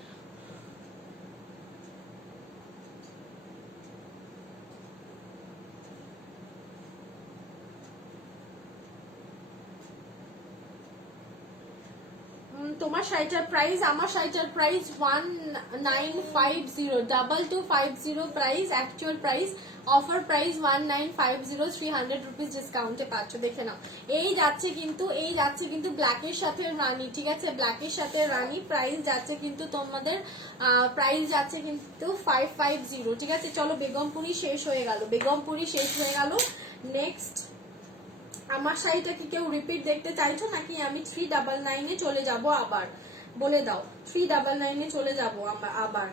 তোমার শাড়িটার প্রাইস, আমার শাড়িটার price 1950, 2250 price, actual price, offer price 1950, 300 rupees ডিসকাউন্টে পাচ্ছ। দেখে নাও, এই যাচ্ছে কিন্তু, এই যাচ্ছে কিন্তু ব্ল্যাকের সাথে রানী, ঠিক আছে, ব্ল্যাকের সাথে রানী। প্রাইস যাচ্ছে কিন্তু তোমাদের, প্রাইস যাচ্ছে কিন্তু 550, ঠিক আছে। চলো, বেগমপুরি শেষ হয়ে গেল, বেগমপুরি শেষ হয়ে গেল। নেক্সট আমার শাড়িটা কি কেউ রিপিট দেখতে চাইছো নাকি আমি 399-এ চলে যাব আবার? বলে দাও, 399-এ চলে যাব আবার।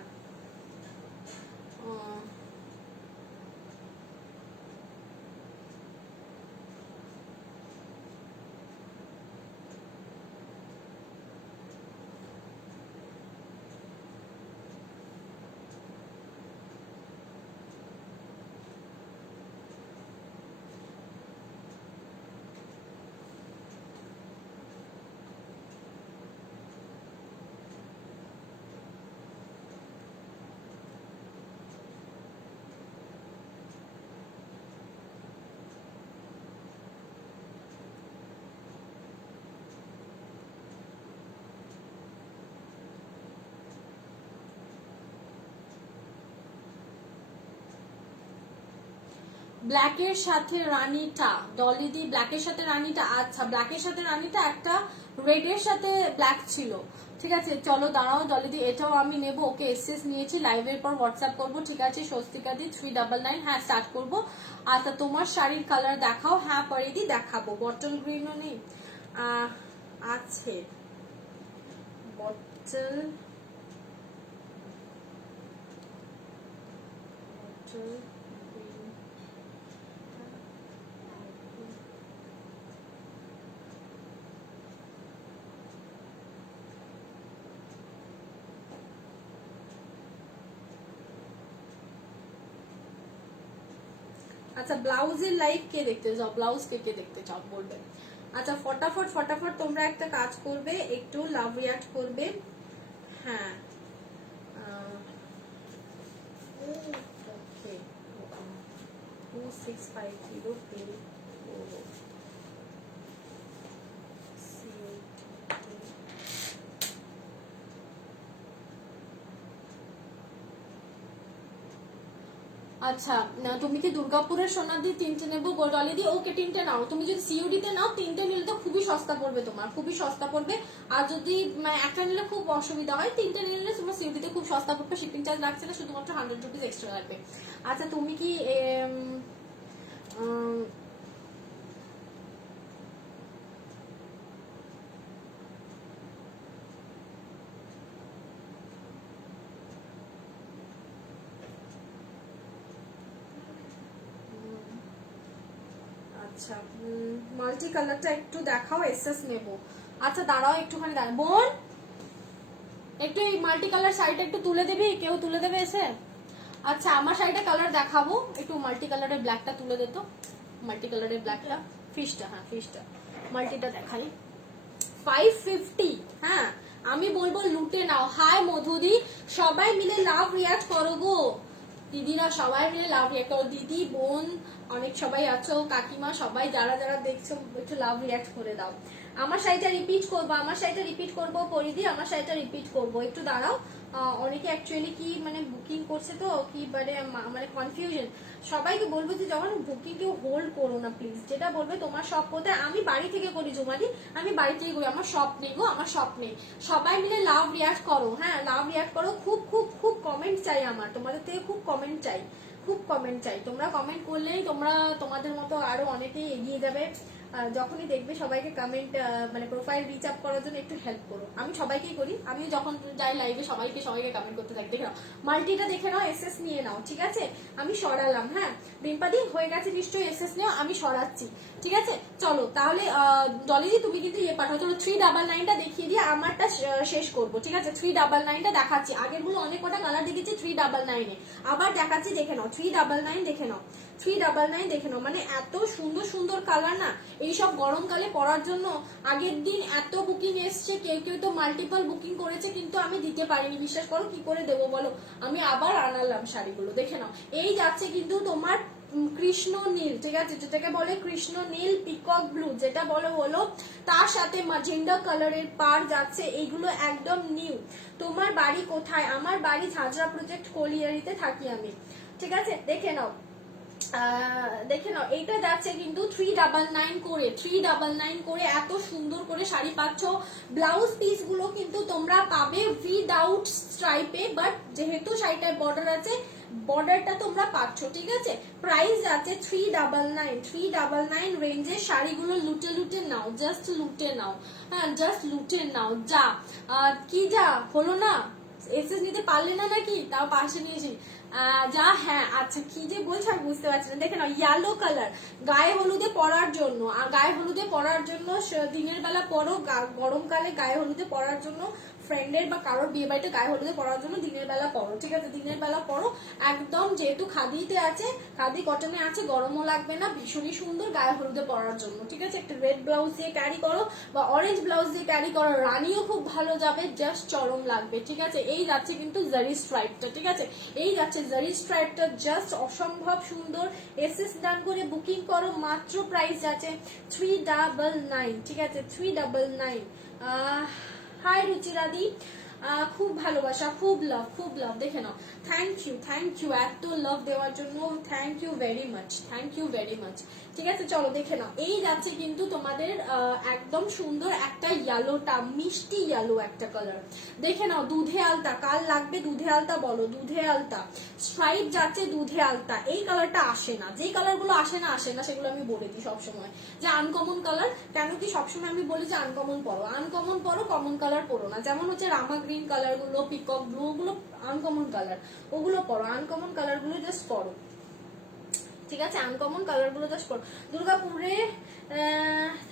ব্ল্যাকের সাথে রানীটা, ডলিদি ব্ল্যাকের সাথে রানীটা, আচ্ছা ব্ল্যাকের সাথে রানীটা একটা রেডের সাথে ব্ল্যাক ছিল, ঠিক আছে। চলো দাঁড়াও ডলিদি, এটাও আমি নেব। ওকে, এসএস নিয়েছি, লাইভের পর হোয়াটসঅ্যাপ করবো, ঠিক আছে। স্বস্তিকা দি 399, হ্যাঁ স্টার্ট করবো। আচ্ছা তোমার শাড়ির কালার দেখাও। হ্যাঁ পরিদি দেখাবো। বটল গ্রিনও নেই, আছে বটল, আচ্ছা ব্লাউজের লাইভ কে দেখতে চাও, ব্লাউজ কে কে দেখতে চাও বলবে। আচ্ছা ফটাফট ফটাফট তোমরা একটা কাজ করবে, একটু লাভ রিয়াক্ট করবে। হ্যাঁ ওকে, 2650 আচ্ছা তুমি কি দুর্গাপুরের সোনার দিয়ে 3টে নেবো, গোল্ডলি দিয়ে? ওকে 3টে নাও। তুমি যদি সিওডি তে নাও 3টে নিলে তো খুবই সস্তা পড়বে, তোমার খুবই সস্তা পড়বে। আর যদি মানে একটা নিলে খুব অসুবিধা হয়, 3টে নিলে তোমার সিওডি তে খুব সস্তা পড়বে, শিপিং চার্জ লাগছে না, শুধুমাত্র 100 রুপিস এক্সট্রা লাগবে। আচ্ছা তুমি কি আচ্ছা মাল্টি কালারটা একটু দেখাও, এসএস নেব। আচ্ছা দাঁড়াও একটুখানি, দাঁড়া বোন, একটু এই মাল্টি কালার শাড়িটা একটু তুলে দিবি, কেউ তুলে দেবে এসে। আচ্ছা আমার শাড়িটা কালার দেখাবো, একটু মাল্টি কালারের ব্ল্যাকটা তুলে দে তো, মাল্টি কালারের ব্ল্যাকটা, ফিশটা, হ্যাঁ ফিশটা, মাল্টিটা দেখাই। 550। হ্যাঁ, আমি বলবো লুটে নাও। হাই মধুদি, সবাই মিলে লাভ রিয়াক্ট করো গো দিদিরা, সবাই মিলে লাভ রিয়াক্ট করো। দিদি, বোন, অনেক সবাই আছো, কাকিমা, সবাই যারা যারা দেখছো একটু লাভ রিয়াক্ট করে দাও। আমার শাড়িটা রিপিট করবো, আমার শাড়িটা রিপিট করবো পরিদি, আমার শাড়িটা রিপিট করবো, একটু দাঁড়াও। অনেকে অ্যাকচুয়ালি কি মানে বুকিং করছে তো কি মানে কনফিউশন। সবাইকে বলবো যে যখন বুকিং কেউ হোল্ড করো না প্লিজ, যেটা বলবে তোমার শপ কোথায়। আমি বাড়ি থেকে করি জুমালি, আমি বাড়ি থেকে করি, আমার শপ নেই গো, আমার শপ নেই। সবাই মিলে লাভ রিয়াক্ট করো, হ্যাঁ লাভ রিয়াক্ট করো। খুব খুব খুব কমেন্ট চাই আমার, তোমাদের থেকে খুব কমেন্ট চাই, খুব কমেন্ট চাই। তোমরা কমেন্ট করলেই তোমরা তোমাদের মতো আরো অনেকেই এগিয়ে যাবে। যখনই দেখবে সবাইকে কমেন্ট মানে প্রোফাইল রিচ আপ করার জন্য একটু হেল্প করো। আমি সবাইকেই করি, আমি যখন যাই লাইভে সবাইকে কমেন্ট করতে থাকি। দেখে নাও মাল্টিটা, দেখে নাও, এসএস নিয়ে নাও, ঠিক আছে। আমি সরালাম, হ্যাঁ রিম্পাদি হয়ে গেছে নিশ্চয়ই, এসএস নিও, আমি সরাচ্ছি, ঠিক আছে। চলো তাহলে ডলিদি তুমি কিন্তু ইয়ে পাঠাও। চলো 399টা দেখিয়ে দিয়ে আমারটা শেষ করবো, ঠিক আছে। 399টা দেখাচ্ছি, আগের গুলো অনেক কটা কালার দেখেছি 399-এ, আবার দেখাচ্ছি, দেখে নাও 399 দেখে নাও, 399 দেখে নাও। মানে এত সুন্দর সুন্দর কালার না, এইসব গরমকালে পরার জন্য। আগের দিন এত বুকিং এসছে, কেউ কেউ তো মাল্টিপল বুকিং করেছে, কিন্তু আমি দিতে পারিনি, বিশ্বাস করো। কি করে দেবো বলো, আমি আবার আনালাম শাড়িগুলো, দেখে নাও। এই যাচ্ছে কিন্তু তোমার কৃষ্ণ নীল, ঠিক আছে, যেটাকে বলে কৃষ্ণ নীল পিকক ব্লু, যেটা বলে হলো, তার সাথে ম্যাজেন্ডা কালারের পার যাচ্ছে। এইগুলো একদম নিউ। তোমার বাড়ি কোথায়? আমার বাড়ি ঝাঁঝরা প্রজেক্ট কলিয়ারিতে থাকি আমি, ঠিক আছে। দেখে নাও, দেখে নাও, এইটা যাচ্ছে কিন্তু 399 করে, 399 করে এত সুন্দর করে শাড়ি পাচ্ছ। ব্লাউজ পিস গুলো কিন্তু তোমরা পাবে উইদাউট স্ট্রাইপে, বাট যেহেতু শাড়িটায় বর্ডার আছে, বর্ডারটা তোমরা পাচ্ছ, ঠিক আছে। প্রাইস আছে 399, 399 রেঞ্জের শাড়িগুলো লুটে লুটে নাও, জাস্ট লুটে নাও, হ্যাঁ জাস্ট লুটে নাও। যা কি যা হলো না, এসএস নিতে পারলে না নাকি, তাও পাশে নিয়েছি যা। হ্যাঁ আচ্ছা, কি যে বলছো আমি বুঝতে পারছি না। দেখে নাও ইয়েলো কালার, গায়ে হলুদে পরার জন্য, আর গায়ে হলুদে পরার জন্য দিনের বেলা পরো, গরমকালে গায়ে হলুদে পরার জন্য, ফ্রেন্ডের বা কারোর বিয়ে বাড়িতে গায়ে হলুদে পরার জন্য দিনের বেলা পরো, ঠিক আছে। দিনের বেলা পরো একদম, যেহেতু খাদিতে আছে, খাদি কটনে আছে, গরমও লাগবে না, ভীষণই সুন্দর গায়ে হলুদে পরার জন্য, ঠিক আছে। একটা রেড ব্লাউজ দিয়ে ক্যারি করো বা অরেঞ্জ ব্লাউজ দিয়ে ক্যারি করো, রানিও খুব ভালো যাবে, জাস্ট চরম লাগবে, ঠিক আছে। এই যাচ্ছে কিন্তু জারি স্ট্রাইপটা, ঠিক আছে, এই যাচ্ছে জারি স্ট্রাইপটা, জাস্ট অসম্ভব সুন্দর। এসএস ডান করে বুকিং করো, মাত্র প্রাইস যাচ্ছে 399, ঠিক আছে, 399। হাই রুচিরাদি, খুব ভালোবাসা, খুব লাভ, খুব লাভ। দেখে নাও, থ্যাংক ইউ এত লাভ দেওয়ার জন্য, thank you very much, thank you very much, ঠিক আছে। চলো দেখে নাও, এই যাচ্ছে কিন্তু তোমাদের একদম সুন্দর একটা ইয়েলোটা, মিষ্টি ইয়েলো একটা কালার, দেখে নাও। দুধে আলতা, কাল লাগবে দুধে আলতা, বলো দুধে আলতা। স্ট্রাইপ যাচ্ছে দুধে আলতা, এই কালারটা আসে না, যেই কালারগুলো আসে না সেগুলো আমি বলে দিই সবসময় যে আনকমন কালার। কেন কি সবসময় আমি বলি যে আনকমন পরো, আনকমন পরো, কমন কালার পরো না। যেমন হচ্ছে রামা গ্রিন কালার গুলো, পিকক ব্লু, ওগুলো আনকমন কালার, ওগুলো পরো। আনকমন কালার গুলো জাস্ট পরো, ঠিক আছে, আনকমন কালার গুলো জাস্ট পরো। দুর্গাপুরে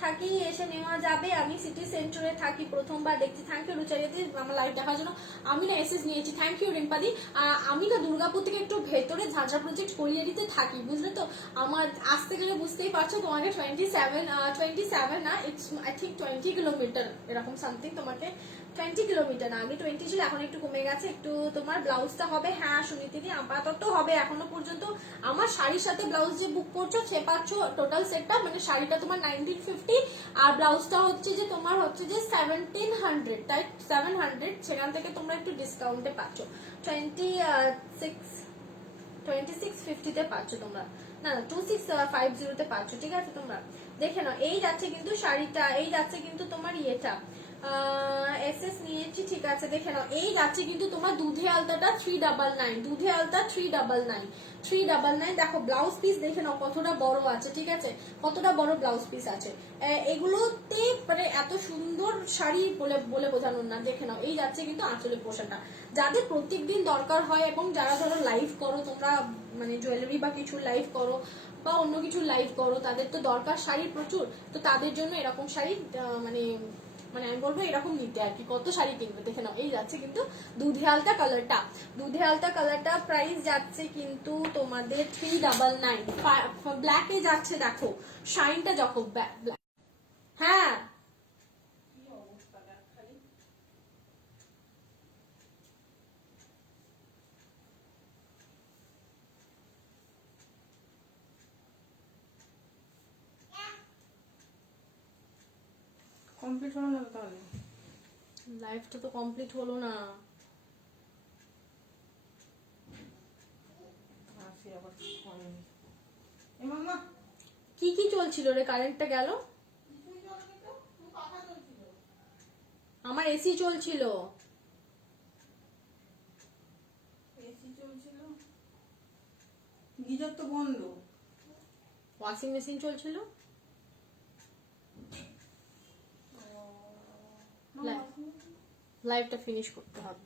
থাকি, এসে নেওয়া যাবে? আমি সিটি সেন্টারে থাকি, প্রথমবার দেখছি। থ্যাংক ইউ রুচারিয়াদি আমার লাইভ দেখার জন্য। আমি না এসএস নিয়েছি, থ্যাংক ইউ রিম্পাদি। আমি না দুর্গাপুর থেকে একটু ভেতরে ঝাঁঝরা প্রজেক্ট কলিয়ারিতে থাকি, বুঝলে তো। আমার আসতে গেলে বুঝতেই পারছো, তোমাকে 27 না, ইটস আই থিঙ্ক 20 কিলোমিটার এরকম সামথিং। তোমাকে 20 কিলোমিটার না, আগে 20 ছিল, এখন একটু কমে গেছে। একটু তোমার ব্লাউজটা হবে, হ্যাঁ সুনীতিদি আপাতত হবে, এখনো পর্যন্ত। আমার শাড়ির সাথে ব্লাউজ যে বুক করছো সে পাচ্ছ টোটাল সেটটা, মানে শাড়িটা তোমার 1950 আর ব্লাউজটা হচ্ছে যে তোমার হচ্ছে যে 1700, তাই 700, সেখান থেকে তোমরা একটু ডিসকাউন্টে পাচ্ছ 2650-তে পাচ্ছ তোমরা, না 2650-তে পাচ্ছ, ঠিক আছে। তোমরা দেখে নাও, এই যাচ্ছে কিন্তু শাড়িটা, এই যাচ্ছে কিন্তু তোমার ইয়েটা, এসএস নিয়েছি, ঠিক আছে। দেখে নাও, এই যাচ্ছে কিন্তু তোমার দুধে আলতাটা 399, দুধে আলতা 399। দেখো ব্লাউজ পিস দেখে নাও কতটা বড় আছে, ঠিক আছে, কতটা বড় ব্লাউজ পিস আছে। এগুলোতে মানে এত সুন্দর শাড়ি বলে বোঝানোর না। দেখে নাও, এই যাচ্ছে কিন্তু আঁচলের পোশাকটা, যাদের প্রত্যেকদিন দরকার হয় এবং যারা ধরো লাইভ করো তোমরা, মানে জুয়েলারি বা কিছু লাইভ করো বা অন্য কিছু লাইভ করো, তাদের তো দরকার শাড়ি প্রচুর, তো তাদের জন্য এরকম শাড়ি মানে আমি বলবো এরকম নিতে আর কি। কত শাড়ি কিনবে, দেখে নাও, এই যাচ্ছে কিন্তু দুধে আলতা কালারটা, দুধে আলতা কালারটা প্রাইস যাচ্ছে কিন্তু তোমাদের 399। ব্ল্যাকে যাচ্ছে, দেখো শাইনটা যখন ব্ল্যাক, হ্যাঁ কমপ্লিট হলো না তো তাহলে? লাইফটা তো কমপ্লিট হলো না। আসি আবার হয়নি। এ মামা কি কি চলছিল রে? কারেন্টটা গেল। কিছুই চলেনি তো, তুমি পাখা চলছিল। আমার এসি চলছিল। এসি চলছিল, গিজার তো বন্ধ। ওয়াশিং মেশিন চলছিল। মামা, লাইভটা ফিনিশ করতে হবে।